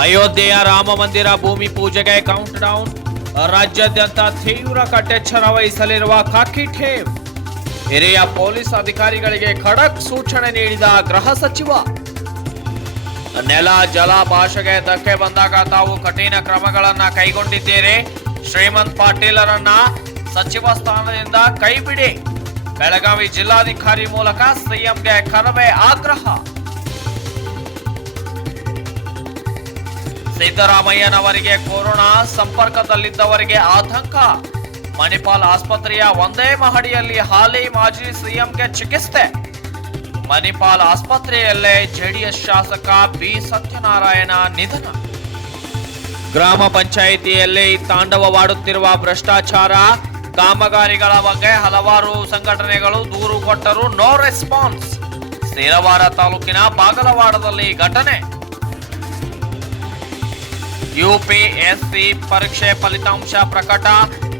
ಅಯೋಧ್ಯೆಯ ರಾಮ ಮಂದಿರ ಭೂಮಿ ಪೂಜೆಗೆ ಕೌಂಟ್ ಡೌನ್. ರಾಜ್ಯಾದ್ಯಂತ ತೀವ್ರ ಕಟ್ಟೆಚ್ಚರ ವಹಿಸಲಿರುವ ಖಾಕಿ ಟೀಮ್. ಹಿರಿಯ ಪೊಲೀಸ್ ಅಧಿಕಾರಿಗಳಿಗೆ ಖಡಕ್ ಸೂಚನೆ ನೀಡಿದ ಗೃಹ ಸಚಿವ. ನೆಲ ಜಲ ಭಾಷೆಗೆ ಧಕ್ಕೆ ಬಂದಾಗ ತಾವು ಕಠಿಣ ಕ್ರಮಗಳನ್ನ ಕೈಗೊಂಡಿದ್ದೇನೆ. ಶ್ರೀಮಂತ್ ಪಾಟೀಲರನ್ನ ಸಚಿವ ಸ್ಥಾನದಿಂದ ಕೈಬಿಡಿ. ಬೆಳಗಾವಿ ಜಿಲ್ಲಾಧಿಕಾರಿ ಮೂಲಕ ಸಿಎಂಗೆ ಕರವೇ ಆಗ್ರಹ. ಸಿದ್ದರಾಮಯ್ಯನವರಿಗೆ ಕೊರೋನಾ, ಸಂಪರ್ಕದಲ್ಲಿದ್ದವರಿಗೆ ಆತಂಕ. ಮಣಿಪಾಲ್ ಆಸ್ಪತ್ರೆಯ ಒಂದೇ ಮಹಡಿಯಲ್ಲಿ ಹಾಲಿ ಮಾಜಿ ಸಿಎಂಗೆ ಚಿಕಿತ್ಸೆ. ಮಣಿಪಾಲ್ ಆಸ್ಪತ್ರೆಯಲ್ಲೇ ಜೆಡಿಎಸ್ ಶಾಸಕ ಬಿ ಸತ್ಯನಾರಾಯಣ ನಿಧನ. ಗ್ರಾಮ ಪಂಚಾಯಿತಿಯಲ್ಲಿ ತಾಂಡವವಾಡುತ್ತಿರುವ ಭ್ರಷ್ಟಾಚಾರ, ಕಾಮಗಾರಿಗಳ ಬಗ್ಗೆ ಹಲವಾರು ಸಂಘಟನೆಗಳು ದೂರು ಕೊಟ್ಟರೂ ನೋ ರೆಸ್ಪಾನ್ಸ್. ಸೇರವಾರ ತಾಲೂಕಿನ ಬಾಗಲವಾಡದಲ್ಲಿ ಘಟನೆ. ಯುಪಿಎಸ್ಸಿ ಪರೀಕ್ಷೆ ಫಲಿತಾಂಶ ಪ್ರಕಟ.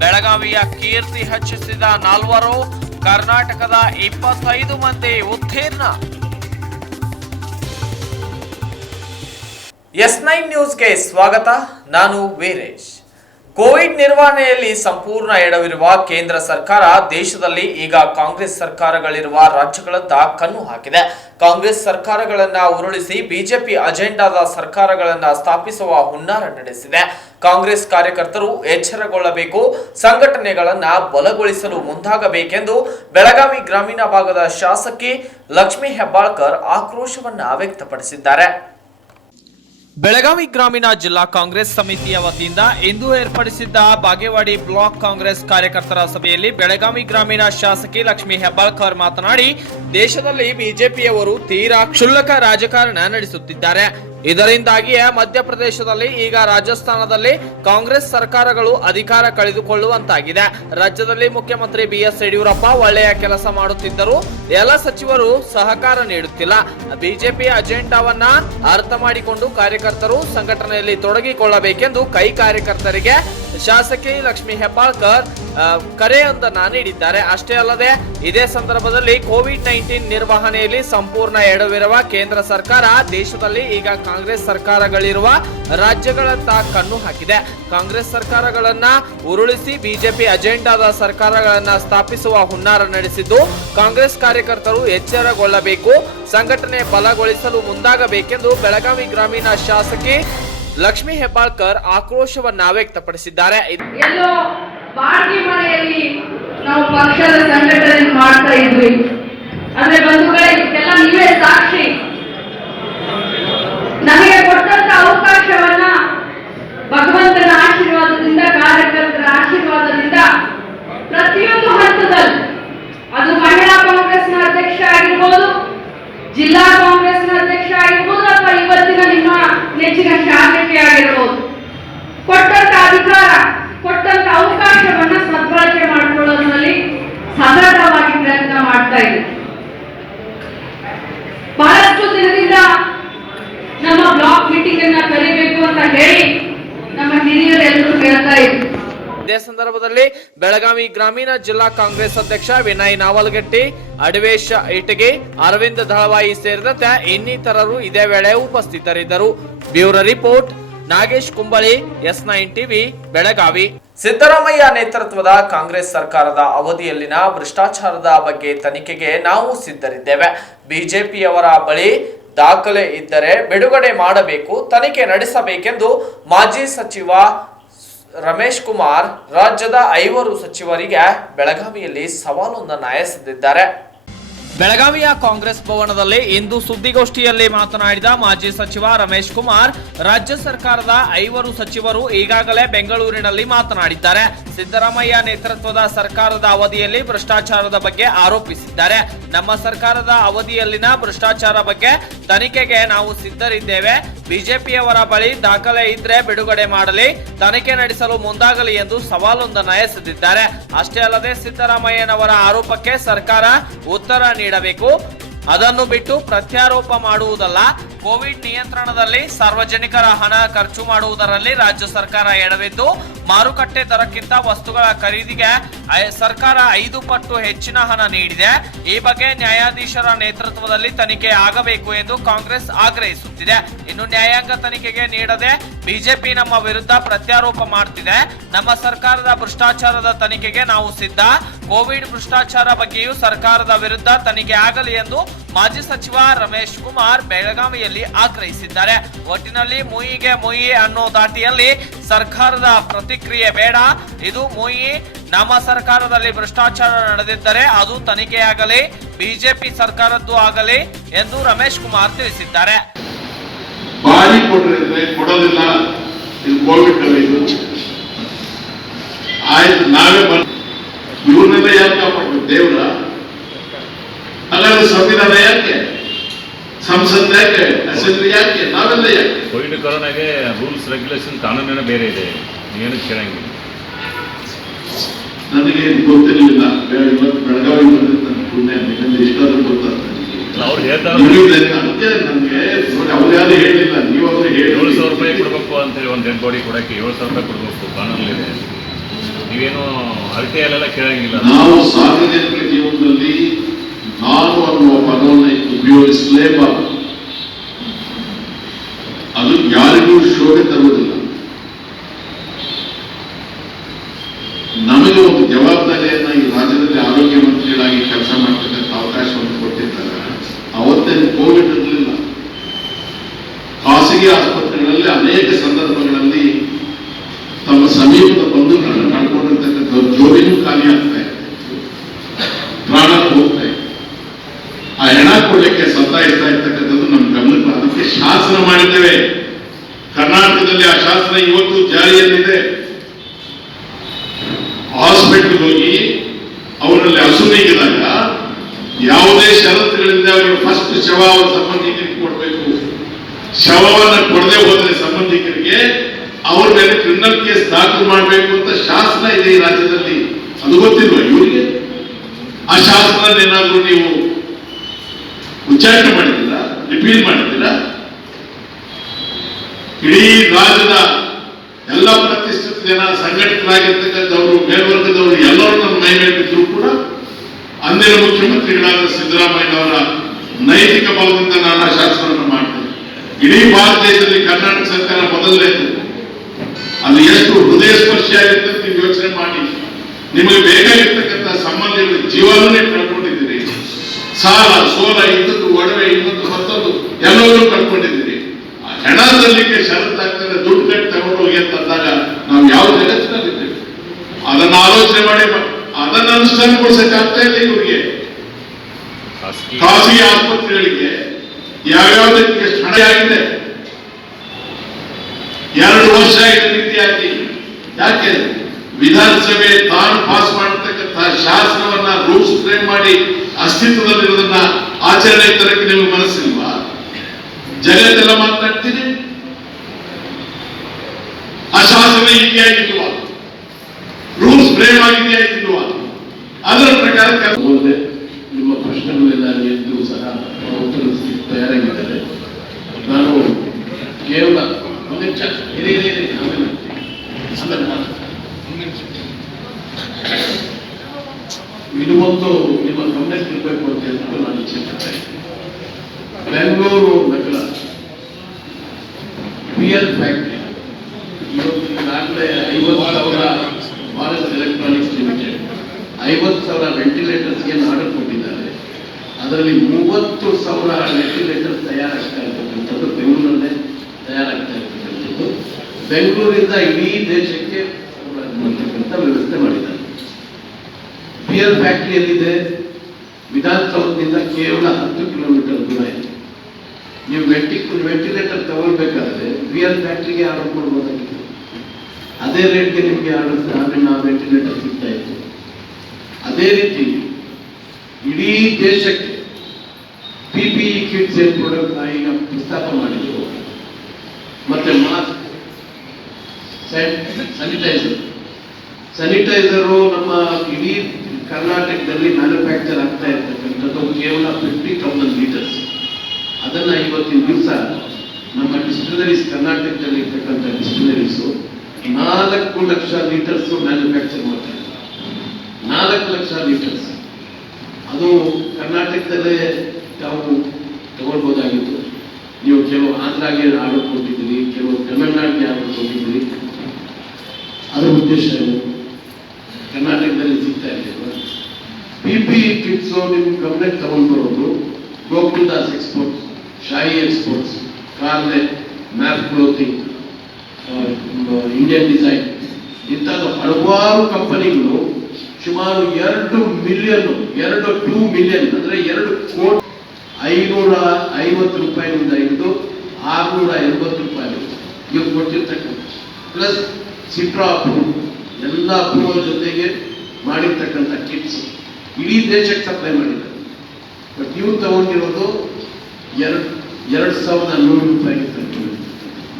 ಬೆಳಗಾವಿಯ ಕೀರ್ತಿ ಹೆಚ್ಚಿಸಿದ 4, ಕರ್ನಾಟಕದ 25 ಮಂದಿ ಉತ್ತೀರ್ಣ. S9 ನ್ಯೂಸ್ಗೆ ಸ್ವಾಗತ. ನಾನು ವೀರೇಶ್. ಕೋವಿಡ್ ನಿರ್ವಹಣೆಯಲ್ಲಿ ಸಂಪೂರ್ಣ ಎಡವಿರುವ ಕೇಂದ್ರ ಸರ್ಕಾರ ದೇಶದಲ್ಲಿ ಈಗ ಕಾಂಗ್ರೆಸ್ ಸರ್ಕಾರಗಳಿರುವ ರಾಜ್ಯಗಳತ್ತ ಕಣ್ಣು ಹಾಕಿದೆ. ಕಾಂಗ್ರೆಸ್ ಸರ್ಕಾರಗಳನ್ನ ಉರುಳಿಸಿ ಬಿಜೆಪಿ ಅಜೆಂಡಾದ ಸರ್ಕಾರಗಳನ್ನ ಸ್ಥಾಪಿಸುವ ಹುನ್ನಾರ ನಡೆಸಿದೆ. ಕಾಂಗ್ರೆಸ್ ಕಾರ್ಯಕರ್ತರು ಎಚ್ಚರಗೊಳ್ಳಬೇಕು, ಸಂಘಟನೆಗಳನ್ನ ಬಲಗೊಳಿಸಲು ಮುಂದಾಗಬೇಕೆಂದು ಬೆಳಗಾವಿ ಗ್ರಾಮೀಣ ಭಾಗದ ಶಾಸಕಿ ಲಕ್ಷ್ಮೀ ಹೆಬ್ಬಾಳ್ಕರ್ ಆಕ್ರೋಶವನ್ನ ವ್ಯಕ್ತಪಡಿಸಿದ್ದಾರೆ. ಬೆಳಗಾವಿ ಗ್ರಾಮೀಣ ಜಿಲ್ಲಾ ಕಾಂಗ್ರೆಸ್ ಸಮಿತಿಯ ವತಿಯಿಂದ ಇಂದು ಏರ್ಪಡಿಸಿದ್ದ ಬಾಗೇವಾಡಿ ಬ್ಲಾಕ್ ಕಾಂಗ್ರೆಸ್ ಕಾರ್ಯಕರ್ತರ ಸಭೆಯಲ್ಲಿ ಬೆಳಗಾವಿ ಗ್ರಾಮೀಣ ಶಾಸಕಿ ಲಕ್ಷ್ಮೀ ಹೆಬ್ಬಾಳ್ಕರ್ ಮಾತನಾಡಿ, ದೇಶದಲ್ಲಿ ಬಿಜೆಪಿಯವರು ತೀರಾ ಕ್ಷುಲ್ಲಕ ರಾಜಕಾರಣ ನಡೆಸುತ್ತಿದ್ದಾರೆ. ಇದರಿಂದಾಗಿಯೇ ಮಧ್ಯಪ್ರದೇಶದಲ್ಲಿ, ಈಗ ರಾಜಸ್ಥಾನದಲ್ಲಿ ಕಾಂಗ್ರೆಸ್ ಸರ್ಕಾರಗಳು ಅಧಿಕಾರ ಕಳೆದುಕೊಳ್ಳುವಂತಾಗಿದೆ. ರಾಜ್ಯದಲ್ಲಿ ಮುಖ್ಯಮಂತ್ರಿ ಬಿಎಸ್ ಯಡಿಯೂರಪ್ಪ ಒಳ್ಳೆಯ ಕೆಲಸ ಮಾಡುತ್ತಿದ್ದರೂ ಎಲ್ಲ ಸಚಿವರು ಸಹಕಾರ ನೀಡುತ್ತಿಲ್ಲ. ಬಿಜೆಪಿ ಅಜೆಂಡಾವನ್ನ ಅರ್ಥ ಮಾಡಿಕೊಂಡು ಕಾರ್ಯಕರ್ತರು ಸಂಘಟನೆಯಲ್ಲಿ ತೊಡಗಿಕೊಳ್ಳಬೇಕೆಂದು ಕೈ ಕಾರ್ಯಕರ್ತರಿಗೆ ಶಾಸಕಿ ಲಕ್ಷ್ಮೀ ಹೆಬ್ಬಾಳ್ಕರ್ ಕರೆಯೊಂದನ್ನು ನೀಡಿದ್ದಾರೆ. ಅಷ್ಟೇ ಅಲ್ಲದೆ ಇದೇ ಸಂದರ್ಭದಲ್ಲಿ ಕೋವಿಡ್-19 ನಿರ್ವಹಣೆಯಲ್ಲಿ ಸಂಪೂರ್ಣ ಎಡವಿರುವ ಕೇಂದ್ರ ಸರ್ಕಾರ ದೇಶದಲ್ಲಿ ಈಗ ಕಾಂಗ್ರೆಸ್ ಸರ್ಕಾರಗಳಿರುವ ರಾಜ್ಯಗಳತ್ತ ಕಣ್ಣು ಹಾಕಿದೆ. ಕಾಂಗ್ರೆಸ್ ಸರ್ಕಾರಗಳನ್ನ ಉರುಳಿಸಿ ಬಿಜೆಪಿ ಅಜೆಂಡಾದ ಸರ್ಕಾರಗಳನ್ನ ಸ್ಥಾಪಿಸುವ ಹುನ್ನಾರ ನಡೆಸಿದ್ದು, ಕಾಂಗ್ರೆಸ್ ಕಾರ್ಯಕರ್ತರು ಎಚ್ಚರಗೊಳ್ಳಬೇಕು, ಸಂಘಟನೆ ಬಲಗೊಳಿಸಲು ಮುಂದಾಗಬೇಕೆಂದು ಬೆಳಗಾವಿ ಗ್ರಾಮೀಣ ಶಾಸಕಿ ಲಕ್ಷ್ಮೀ ಹೆಬ್ಬಾಳ್ಕರ್ ಆಕ್ರೋಶವನ್ನ ವ್ಯಕ್ತಪಡಿಸಿದ್ದಾರೆ. ಎಲ್ಲೋ ಬಾಡಿಗೆ ಮನೆಯಲ್ಲಿ ನಾವು ಪಕ್ಷದ ಸಂಘಟನೆ ಮಾಡ್ತಾ ಇದ್ವಿ. ಆದ್ರೆ ಬಂಧುಗಳೇ, ಇದಕ್ಕೆಲ್ಲ ನೀವೇ ಸಾಕ್ಷಿ. ನಮಗೆ ಕೊಟ್ಟಂತ ಅವಕಾಶವನ್ನ ಭಗವಂತನ ಆಶೀರ್ವಾದದಿಂದ, ಕಾರ್ಯಕರ್ತರ ಆಶೀರ್ವಾದದಿಂದ ಪ್ರತಿಯೊಂದು ಹಂತದಲ್ಲಿ, ಅದು ಮಹಿಳಾ ಕಾಂಗ್ರೆಸ್ನ ಅಧ್ಯಕ್ಷ ಆಗಿರ್ಬೋದು, ಜಿಲ್ಲಾ ಕಾಂಗ್ರೆಸ್ನ ಅಧ್ಯಕ್ಷ ಆಗಿರ್ಬೋದು, ಅಥವಾ ಇವತ್ತಿನ ನಿಮ್ಮ ನೆಚ್ಚಿನ ಶಾಸಕಿ ಆಗಿರ್ಬೋದು, ಕೊಟ್ಟಂತ ಅಧಿಕಾರ, ಕೊಟ್ಟಂತ ಅವಕಾಶವನ್ನ ಸದ್ಬಳಕೆ ಮಾಡಿಕೊಳ್ಳೋದ್ರಲ್ಲಿ ಸತತವಾಗಿ ಪ್ರಯತ್ನ ಮಾಡ್ತಾ ಇದ್ದೀವಿ. ಬಹಳಷ್ಟು ದಿನದಿಂದ ನಮ್ಮ ಬ್ಲಾಕ್ ಮೀಟಿಂಗ್ ಅನ್ನ ಕರಿಬೇಕು ಅಂತ ಹೇಳಿ ನಮ್ಮ ಹಿರಿಯರೆಲ್ಲರೂ ಹೇಳ್ತಾ ಇದ್ರು. ಇದೇ ಸಂದರ್ಭದಲ್ಲಿ ಬೆಳಗಾವಿ ಗ್ರಾಮೀಣ ಜಿಲ್ಲಾ ಕಾಂಗ್ರೆಸ್ ಅಧ್ಯಕ್ಷ ವಿನಯ್ ನಾವಲಗಟ್ಟಿ, ಅಡವೇಶ್ ಇಟಗಿ, ಅರವಿಂದ್ ದಳವಾಯಿ ಸೇರಿದಂತೆ ಇನ್ನಿತರರು ಇದೇ ವೇಳೆ ಉಪಸ್ಥಿತರಿದ್ದರು. Bureau report Nagesh Kumbali, S9 TV, Belagavi. Siddaramaiah ನೇತೃತ್ವದ ಕಾಂಗ್ರೆಸ್ ಸರ್ಕಾರದ ಅವಧಿಯಲ್ಲಿನ ಭ್ರಷ್ಟಾಚಾರದ ಬಗ್ಗೆ ತನಿಖೆಗೆ ನಾವು ಸಿದ್ಧರಿದ್ದೇವೆ. ಬಿಜೆಪಿಯವರ ಬಳಿ ದಾಖಲೆ ಇದ್ದರೆ ಬಿಡುಗಡೆ ಮಾಡಬೇಕು, ತನಿಖೆ ನಡೆಸಬೇಕೆಂದು ಮಾಜಿ ಸಚಿವ ರಮೇಶ್ ಕುಮಾರ್ ರಾಜ್ಯದ 5 ಸಚಿವರಿಗೆ ಬೆಳಗಾವಿಯಲ್ಲಿ ಸವಾಲೊಂದನ್ನು ಎಸೆದಿದ್ದಾರೆ. ಬೆಳಗಾವಿಯ ಕಾಂಗ್ರೆಸ್ ಭವನದಲ್ಲಿ ಇಂದು ಸುದ್ದಿಗೋಷ್ಠಿಯಲ್ಲಿ ಮಾತನಾಡಿದ ಮಾಜಿ ಸಚಿವ ರಮೇಶ್ ಕುಮಾರ್, ರಾಜ್ಯ ಸರ್ಕಾರದ 5 ಸಚಿವರು ಈಗಾಗಲೇ ಬೆಂಗಳೂರಿನಲ್ಲಿ ಮಾತನಾಡಿದ್ದಾರೆ. ಸಿದ್ದರಾಮಯ್ಯ ನೇತೃತ್ವದ ಸರ್ಕಾರದ ಅವಧಿಯಲ್ಲಿ ಭ್ರಷ್ಟಾಚಾರದ ಬಗ್ಗೆ ಆರೋಪಿಸಿದ್ದಾರೆ. ನಮ್ಮ ಸರ್ಕಾರದ ಅವಧಿಯಲ್ಲಿನ ಭ್ರಷ್ಟಾಚಾರ ಬಗ್ಗೆ ತನಿಖೆಗೆ ನಾವು ಸಿದ್ಧರಿದ್ದೇವೆ. ಬಿಜೆಪಿಯವರ ಬಳಿ ದಾಖಲೆ ಇದ್ರೆ ಬಿಡುಗಡೆ ಮಾಡಲಿ, ತನಿಖೆ ನಡೆಸಲು ಮುಂದಾಗಲಿ ಎಂದು ಸವಾಲೊಂದನ್ನು ಎಸೆದಿದ್ದಾರೆ. ಅಷ್ಟೇ ಅಲ್ಲದೆ ಸಿದ್ದರಾಮಯ್ಯನವರ ಆರೋಪಕ್ಕೆ ಸರ್ಕಾರ ಉತ್ತರ ನೀಡಬೇಕು, ಅದನ್ನು ಬಿಟ್ಟು ಪ್ರತ್ಯಾರೋಪ ಮಾಡುವುದಲ್ಲ. ಕೋವಿಡ್ ನಿಯಂತ್ರಣದಲ್ಲಿ ಸಾರ್ವಜನಿಕರ ಹಣ ಖರ್ಚು ಮಾಡುವುದರಲ್ಲಿ ರಾಜ್ಯ ಸರ್ಕಾರ ಎಡವಿದ್ದು ಮಾರುಕಟ್ಟೆ ದರಕ್ಕಿಂತ ವಸ್ತುಗಳ ಖರೀದಿಗೆ ಸರ್ಕಾರ 5 ಪಟ್ಟು ಹೆಚ್ಚಿನ ಹಣ ನೀಡಿದೆ. ಈ ಬಗ್ಗೆ ನ್ಯಾಯಾಧೀಶರ ನೇತೃತ್ವದಲ್ಲಿ ತನಿಖೆ ಆಗಬೇಕು ಎಂದು ಕಾಂಗ್ರೆಸ್ ಆಗ್ರಹಿಸುತ್ತಿದೆ. ಇನ್ನು ನ್ಯಾಯಾಂಗ ತನಿಖೆಗೆ ನೀಡದೆ ಬಿಜೆಪಿ ನಮ್ಮ ವಿರುದ್ಧ ಪ್ರತ್ಯಾರೋಪ ಮಾಡ್ತಿದೆ. ನಮ್ಮ ಸರ್ಕಾರದ ಭ್ರಷ್ಟಾಚಾರದ ತನಿಖೆಗೆ ನಾವು ಸಿದ್ಧ. ಕೋವಿಡ್ ಭ್ರಷ್ಟಾಚಾರ ಬಗ್ಗೆಯೂ ಸರ್ಕಾರದ ವಿರುದ್ಧ ತನಿಖೆ ಆಗಲಿ ಎಂದು ಮಾಜಿ ಸಚಿವ ರಮೇಶ್ ಕುಮಾರ್ ಬೆಳಗಾವಿಯಲ್ಲಿ ಆಗ್ರಹಿಸಿದ್ದಾರೆ. ಒಟ್ಟಿನಲ್ಲಿ ಮುಯಿಗೆ ಮುಯಿ ಅನ್ನೋ ದಾಟಿಯಲ್ಲಿ ಸರ್ಕಾರದ ಪ್ರತಿಕ್ರಿಯೆ ಬೇಡ. ಇದು ಮುಯಿ. ನಮ್ಮ ಸರ್ಕಾರದಲ್ಲಿ ಭ್ರಷ್ಟಾಚಾರ ನಡೆದಿದ್ದರೆ ಅದು ತನಿಖೆಯಾಗಲಿ, ಬಿಜೆಪಿ ಸರ್ಕಾರದ್ದು ಆಗಲಿ ಎಂದು ರಮೇಶ್ ಕುಮಾರ್ ತಿಳಿಸಿದ್ದಾರೆ. ಬಾರಿ ಕೊಡೋದಿಲ್ಲ, ಇದು ಕೋವಿಡ್ ಆಯ್ತು, ನಾವೇ ಇವ್ರನ್ನೆಲ್ಲ ಯಾಕೆ ಕಾಪಾಡ್ಬೇಕು? ದೇವ್ರ ಹಾಗಾದ್ರೆ ಸಂವಿಧಾನ ಯಾಕೆ, ಸಂಸತ್ ಯಾಕೆ, ಅಸೆಂಬ್ಲಿ ಯಾಕೆ, ನಾವೆಲ್ಲ ಯಾಕೆ? ಕೋವಿಡ್ ಕೊರೋನಾಗೆ ರೂಲ್ಸ್ ರೆಗ್ಯುಲೇಷನ್ ಕಾನೂನೇನೋ ಬೇರೆ ಇದೆ, ಏನು ಕೇಳಂಗಿಲ್ಲ. ನನಗೆ ಗೊತ್ತಿರಲಿಲ್ಲ, ಇವತ್ತು ಬೆಳಗಾವಿ ಬಂದಿದ್ದು ಪುಣ್ಯ, ಇಷ್ಟಾದ್ರೂ ಗೊತ್ತಾಗ್ತದೆ. ಅವ್ರು ಹೇಳ್ತಾರೆ ಅದಕ್ಕೆ ನನಗೆ ಅವ್ರು ಯಾರು ಹೇಳಿಲ್ಲ, ನೀವು ಅವ್ರಿಗೆ ಹೇಳಿ 7,000 ರೂಪಾಯಿ ಕೊಡಬೇಕು ಅಂತೇಳಿ ಒಂದು ಡೆಡ್ ಬಾಡಿ ಕೊಡಕ್ಕೆ 7,000 ರೂಪಾಯಿ ಕೊಡಬೇಕು ಕಾನೂನಲ್ಲಿದೆ. ನೀವೇನು ಅಳತೆಯಲ್ಲೆಲ್ಲ ಕೇಳಂಗಿಲ್ಲ. ನಾವು ಸಾರ್ವಜನಿಕ ಜೀವನದಲ್ಲಿ ನಾನು ಅನ್ನುವ ಪದವನ್ನು ಉಪಯೋಗಿಸಲೇಬಾರದು. ಅದು ಯಾರಿಗೂ ಶೋಭೆ ತರುವುದಿಲ್ಲ. ನಮಗೆ ಒಂದು ಜವಾಬ್ದಾರಿಯನ್ನ ಈ ರಾಜ್ಯದಲ್ಲಿ ಆರೋಗ್ಯ ಮಂತ್ರಿಗಳಾಗಿ ಕೆಲಸ ಮಾಡ್ತಕ್ಕಂಥ ಅವಕಾಶವನ್ನು ಕೊಟ್ಟಿದ್ದಾರೆ. ಅವತ್ತೇನು ಕೋವಿಡ್ ಇರಲಿಲ್ಲ. ಖಾಸಗಿ ಆಸ್ಪತ್ರೆಗಳಲ್ಲಿ ಅನೇಕ ಸಂದರ್ಭಗಳಲ್ಲಿ ತಮ್ಮ ಸಮೀಪದ ಬಂಧುಗಳನ್ನು ಕಳ್ಕೊಂಡಿರ್ತಕ್ಕಂಥ ಜೋಡಿನೂ ಖಾಲಿ ಆಗ್ತಾ ಇದೆ, ಪ್ರಾಣ ಹೋಗ್ತಾ ಇದೆ. ಆ ಹೆಣ ಕೊಡ್ಲಿಕ್ಕೆ ಸತ್ತಾಯಿಸ್ತಾ ಇರ್ತಕ್ಕಂಥದ್ದು ನಮ್ಮ ಗಮನಕ್ಕೆ. ಅದಕ್ಕೆ ಶಾಸನ ಮಾಡಿದ್ದೇವೆ. ಕರ್ನಾಟಕದಲ್ಲಿ ಆ ಶಾಸನ ಇವತ್ತು ಜಾರಿಯಲ್ಲಿದೆ. ಹಾಸ್ಪಿಟಲ್ ಹೋಗಿ ಅವರಲ್ಲಿ ಹಸುನೀಗಿದಾಗ ಯಾವುದೇ ಷರತ್ತುಗಳಿಂದ ಅವರು ಫಸ್ಟ್ ಶವ ಅವರ ಸಂಬಂಧಿಕರಿಗೆ ಕೊಡಬೇಕು. ಶವವನ್ನು ಕೊಡದೆ ಹೋದರೆ ಸಂಬಂಧಿಕರಿಗೆ ಅವ್ರ ಮೇಲೆ ಕ್ರಿಮಿನಲ್ ಕೇಸ್ ದಾಖಲು ಮಾಡಬೇಕು ಅಂತ ಶಾಸನ ಇದೆ ಈ ರಾಜ್ಯದಲ್ಲಿ. ಅದು ಗೊತ್ತಿಲ್ವಾ ಇವರಿಗೆ? ಆ ಶಾಸನ ಏನಾದರೂ ನೀವು ಉಚ್ಚಾರಣೆ ಮಾಡಿದ್ದೀರಾ, ರಿಪೀಲ್ ಮಾಡಿದ್ದೀರಾ? ಇಡೀ ರಾಜ್ಯದ ಎಲ್ಲ ಪ್ರತಿಷ್ಠಿತ ಜನ, ಸಂಘಟಿತರಾಗಿರ್ತಕ್ಕಂಥವ್ರು, ಮೇಲ್ವರ್ಗದವರು ಎಲ್ಲರೂ ನಮ್ಮ ಮೈ ಮೇಲೆ ಬಿದ್ದರೂ ಕೂಡ ಅಂದಿನ ಮುಖ್ಯಮಂತ್ರಿಗಳಾದ ಸಿದ್ದರಾಮಯ್ಯನವರ ನೈತಿಕ ಬಲದಿಂದ ನಾನು ಆ ಶಾಸನವನ್ನು ಮಾಡ್ತೇನೆ. ಇಡೀ ಭಾರತ ದೇಶದಲ್ಲಿ ಕರ್ನಾಟಕ ಸರ್ಕಾರ ಮೊದಲನೇದು. ಅದು ಎಷ್ಟು ಹೃದಯ ಸ್ಪರ್ಶಿಯಾಗಿರುತ್ತೆ ನೀವು ಯೋಚನೆ ಮಾಡಿ. ನಿಮಗೆ ಬೇಕಾಗಿರ್ತಕ್ಕಂಥ ಸಂಬಂಧಿಗಳ ಜೀವನವನ್ನೇ ಕಳ್ಕೊಂಡಿದ್ದೀರಿ. ಸಾಲ ಸೋಲ, ಇದ್ದದ್ದು ಒಡವೆ, ಇನ್ನೊಂದು ಮತ್ತೊಂದು ಎಲ್ಲವನ್ನೂ ಕಳ್ಕೊಂಡಿದ್ದೀರಿ. ಆ ಹೆಣ ತರಲಿಕ್ಕೆ ಷರತ್ತಾಗ್ತದೆ, ದುಡ್ಡು ಕಟ್ಟಿ ತಗೊಂಡು ಹೋಗಿ ಅಂತಂದಾಗ ನಾವು ಯಾವ ಜಗತ್ತಿನಲ್ಲಿದ್ದೇವೆ? ಅದನ್ನ ಆಲೋಚನೆ ಮಾಡಿ ಅದನ್ನು ಅನುಷ್ಠಾನಗೊಳಿಸಕ್ಕೆ ಆಗ್ತಾ ಇಲ್ಲ ಇವರಿಗೆ. ಖಾಸಗಿ ಆಸ್ಪತ್ರೆಗಳಿಗೆ ಯಾವ್ಯಾವುದಕ್ಕೆ ಎಷ್ಟು ಹಣ ಆಗಿದೆ? 2 ವರ್ಷ ಆಗಿದೆ ರೀತಿಯಾಗಿ. ಯಾಕೆ? ವಿಧಾನಸಭೆ ತಾನು ಪಾಸ್ ಮಾಡತಕ್ಕಂತಹ ಶಾಸನವನ್ನ ರೂಲ್ಸ್ ಫ್ರೇಮ್ ಮಾಡಿ ಅಸ್ತಿತ್ವದಲ್ಲಿರೋದನ್ನ ಆಚರಣೆ ತರಕ್ಕೆ ನಿಮಗೆ ಮನಸ್ಸಿಲ್ವಾ? ಜಗತ್ತೆಲ್ಲ ಮಾತನಾಡ್ತೀನಿ. ಆ ಶಾಸನ ಹೀಗೆಯಾಗಿಲ್ವಾ? ರೂಲ್ಸ್ ಫ್ರೇಮ್ ಆಗಿದೆಯಾ ಇಲ್ವಾ? ಅದರ ಪ್ರಕಾರ ನಿಮ್ಮ ಪ್ರಶ್ನೆಗಳೆಲ್ಲ ಎದ್ದು ಸಹ ಉತ್ತರಿಸಲಿಕ್ಕೆ ತಯಾರಾಗಿದ್ದಾರೆ. ನಾನು ಕೇವಲ ಇದು ಒಂದು ನಿಮ್ಮ ಗಮನಕ್ಕೆ ಇರಬೇಕು ಅಂತ ಹೇಳ್ಬಿಟ್ಟು ನಾನು ಇಚ್ಛಿಸುತ್ತೇನೆ. ಬೆಂಗಳೂರು ನಗರ ಪಿಎಲ್ ಫ್ಯಾಕ್ಟರಿ ಇವತ್ತು ಈಗಾಗಲೇ 50,000 ಭಾರತ್ ಎಲೆಕ್ಟ್ರಾನಿಕ್ಸ್ ಲಿಮಿಟೆಡ್ 50,000 ವೆಂಟಿಲೇಟರ್ಸ್ಗೆ ಆರ್ಡರ್ ಕೊಟ್ಟಿದ್ದಾರೆ. ಅದರಲ್ಲಿ 30,000 ವೆಂಟಿಲೇಟರ್ಸ್ ತಯಾರಾಗ್ತಾ ಇರ್ತಕ್ಕಂಥದ್ದು ಬೆಂಗಳೂರಲ್ಲೇ ತಯಾರಾಗ್ತಾ ಇರ್ತಕ್ಕಂಥದ್ದು. ಬೆಂಗಳೂರಿಂದ ಇಡೀ ದೇಶಕ್ಕೆ ಮಾಡ್ತಕ್ಕಂಥ ವ್ಯವಸ್ಥೆ ಮಾಡಿದ್ದಾರೆ. ಪಿಎಲ್ ಫ್ಯಾಕ್ಟರಿ ಎಲ್ಲಿದೆ? ವಿಧಾನಸೌಧದಿಂದ ಕೇವಲ 10 ಕಿಲೋಮೀಟರ್ ದೂರ ಇದೆ. ನೀವು ವೆಂಟಿಲೇಟರ್ ತಗೊಳ್ಬೇಕಾದ್ರೆ ಪಿಎಲ್ ಫ್ಯಾಕ್ಟರಿಗೆ ಆರ್ಡರ್ ಕೊಡ್ಬೋದಾಗಿತ್ತು. ಅದೇ ರೇಟ್ಗೆ ನಿಮಗೆ ಆರ್ಡರ್ ವೆಂಟಿಲೇಟರ್ ಸಿಗ್ತಾ ಇತ್ತು. ಅದೇ ರೀತಿ ಇಡೀ ದೇಶಕ್ಕೆ PPE ಕಿಟ್ಸ್ ಏನ್ ಪ್ರಾಡಕ್ಟ್ ಈಗ ಪ್ರಸ್ತಾಪ ಮಾಡಿದ್ರು, ಮತ್ತೆ ಮಾಸ್ಕ್, ಸ್ಯಾನಿಟೈಸರು ನಮ್ಮ ಇಡೀ ಕರ್ನಾಟಕದಲ್ಲಿ ಮ್ಯಾನುಫ್ಯಾಕ್ಚರ್ ಆಗ್ತಾ ಇರ್ತಕ್ಕಂಥದ್ದು ಕೇವಲ 50,000 ಲೀಟರ್ಸ್. ಅದನ್ನು ಇವತ್ತಿನ ದಿವಸ ನಮ್ಮ ಡಿಸ್ಟಿಲರೀಸ್, ಕರ್ನಾಟಕದಲ್ಲಿ ಇರ್ತಕ್ಕಂಥ ಡಿಸ್ಟಿಲರೀಸು 4 ಲಕ್ಷ ಲೀಟರ್ಸ್ ಮ್ಯಾನುಫ್ಯಾಕ್ಚರ್ ಮಾಡ್ತಾರೆ. 4 ಲಕ್ಷ ಲೀಟರ್ಸ್. ಅದು ಕರ್ನಾಟಕದಲ್ಲೇ ತಾವು ತಗೊಳ್ಬೋದಾಗಿತ್ತು. ನೀವು ಕೆಲವು ಆಂಧ್ರಾಗೆ ಆರ್ಡರ್ ಕೊಟ್ಟಿದ್ದೀರಿ, ಕೆಲವು ತಮಿಳುನಾಡಿಗೆ ಆರ್ಡರ್ ಕೊಟ್ಟಿದ್ದೀರಿ. ಅದರ ಉದ್ದೇಶ ಕರ್ನಾಟಕದಲ್ಲಿ ಸಿಗ್ತಾ ಇದೆ. PP ಕಿಟ್ಸು ನಿಮ್ಮ ಗಮನಕ್ಕೆ ತಗೊಂಡು ಬರೋದು ಗೋಕುಲ್ದಾಸ್ ಎಕ್ಸ್ಪೋರ್ಟ್ಸ್, ಶಾಯಿ exports, Karle, map clothing, Indian design ಇಂಥದ್ದು ಹಲವಾರು ಕಂಪನಿಗಳು ಸುಮಾರು 2 ಮಿಲಿಯನ್ ಅಂದರೆ 2 ಕೋಟಿ 550 ರೂಪಾಯಿನಿಂದ ಹಿಡಿದು 680 ರೂಪಾಯಿ ಇವು ಕೊಟ್ಟಿರ್ತಕ್ಕಂಥ, ಪ್ಲಸ್ ಸಿಟ್ರಾ ಅಪ್ರೂವ್ ಎಲ್ಲ ಅಪ್ರೂವಲ್ ಜೊತೆಗೆ ಮಾಡಿರ್ತಕ್ಕಂಥ ಕಿಟ್ಸ್ ಇಡೀ ದೇಶಕ್ಕೆ ಸಪ್ಲೈ ಮಾಡಿದ್ದಾರೆ. ಬಟ್ ಇವ್ರು ತಗೊಂಡಿರೋದು 2,100 ರೂಪಾಯಿಗೆ ತಗೊಂಡಿದ್ದಾರೆ.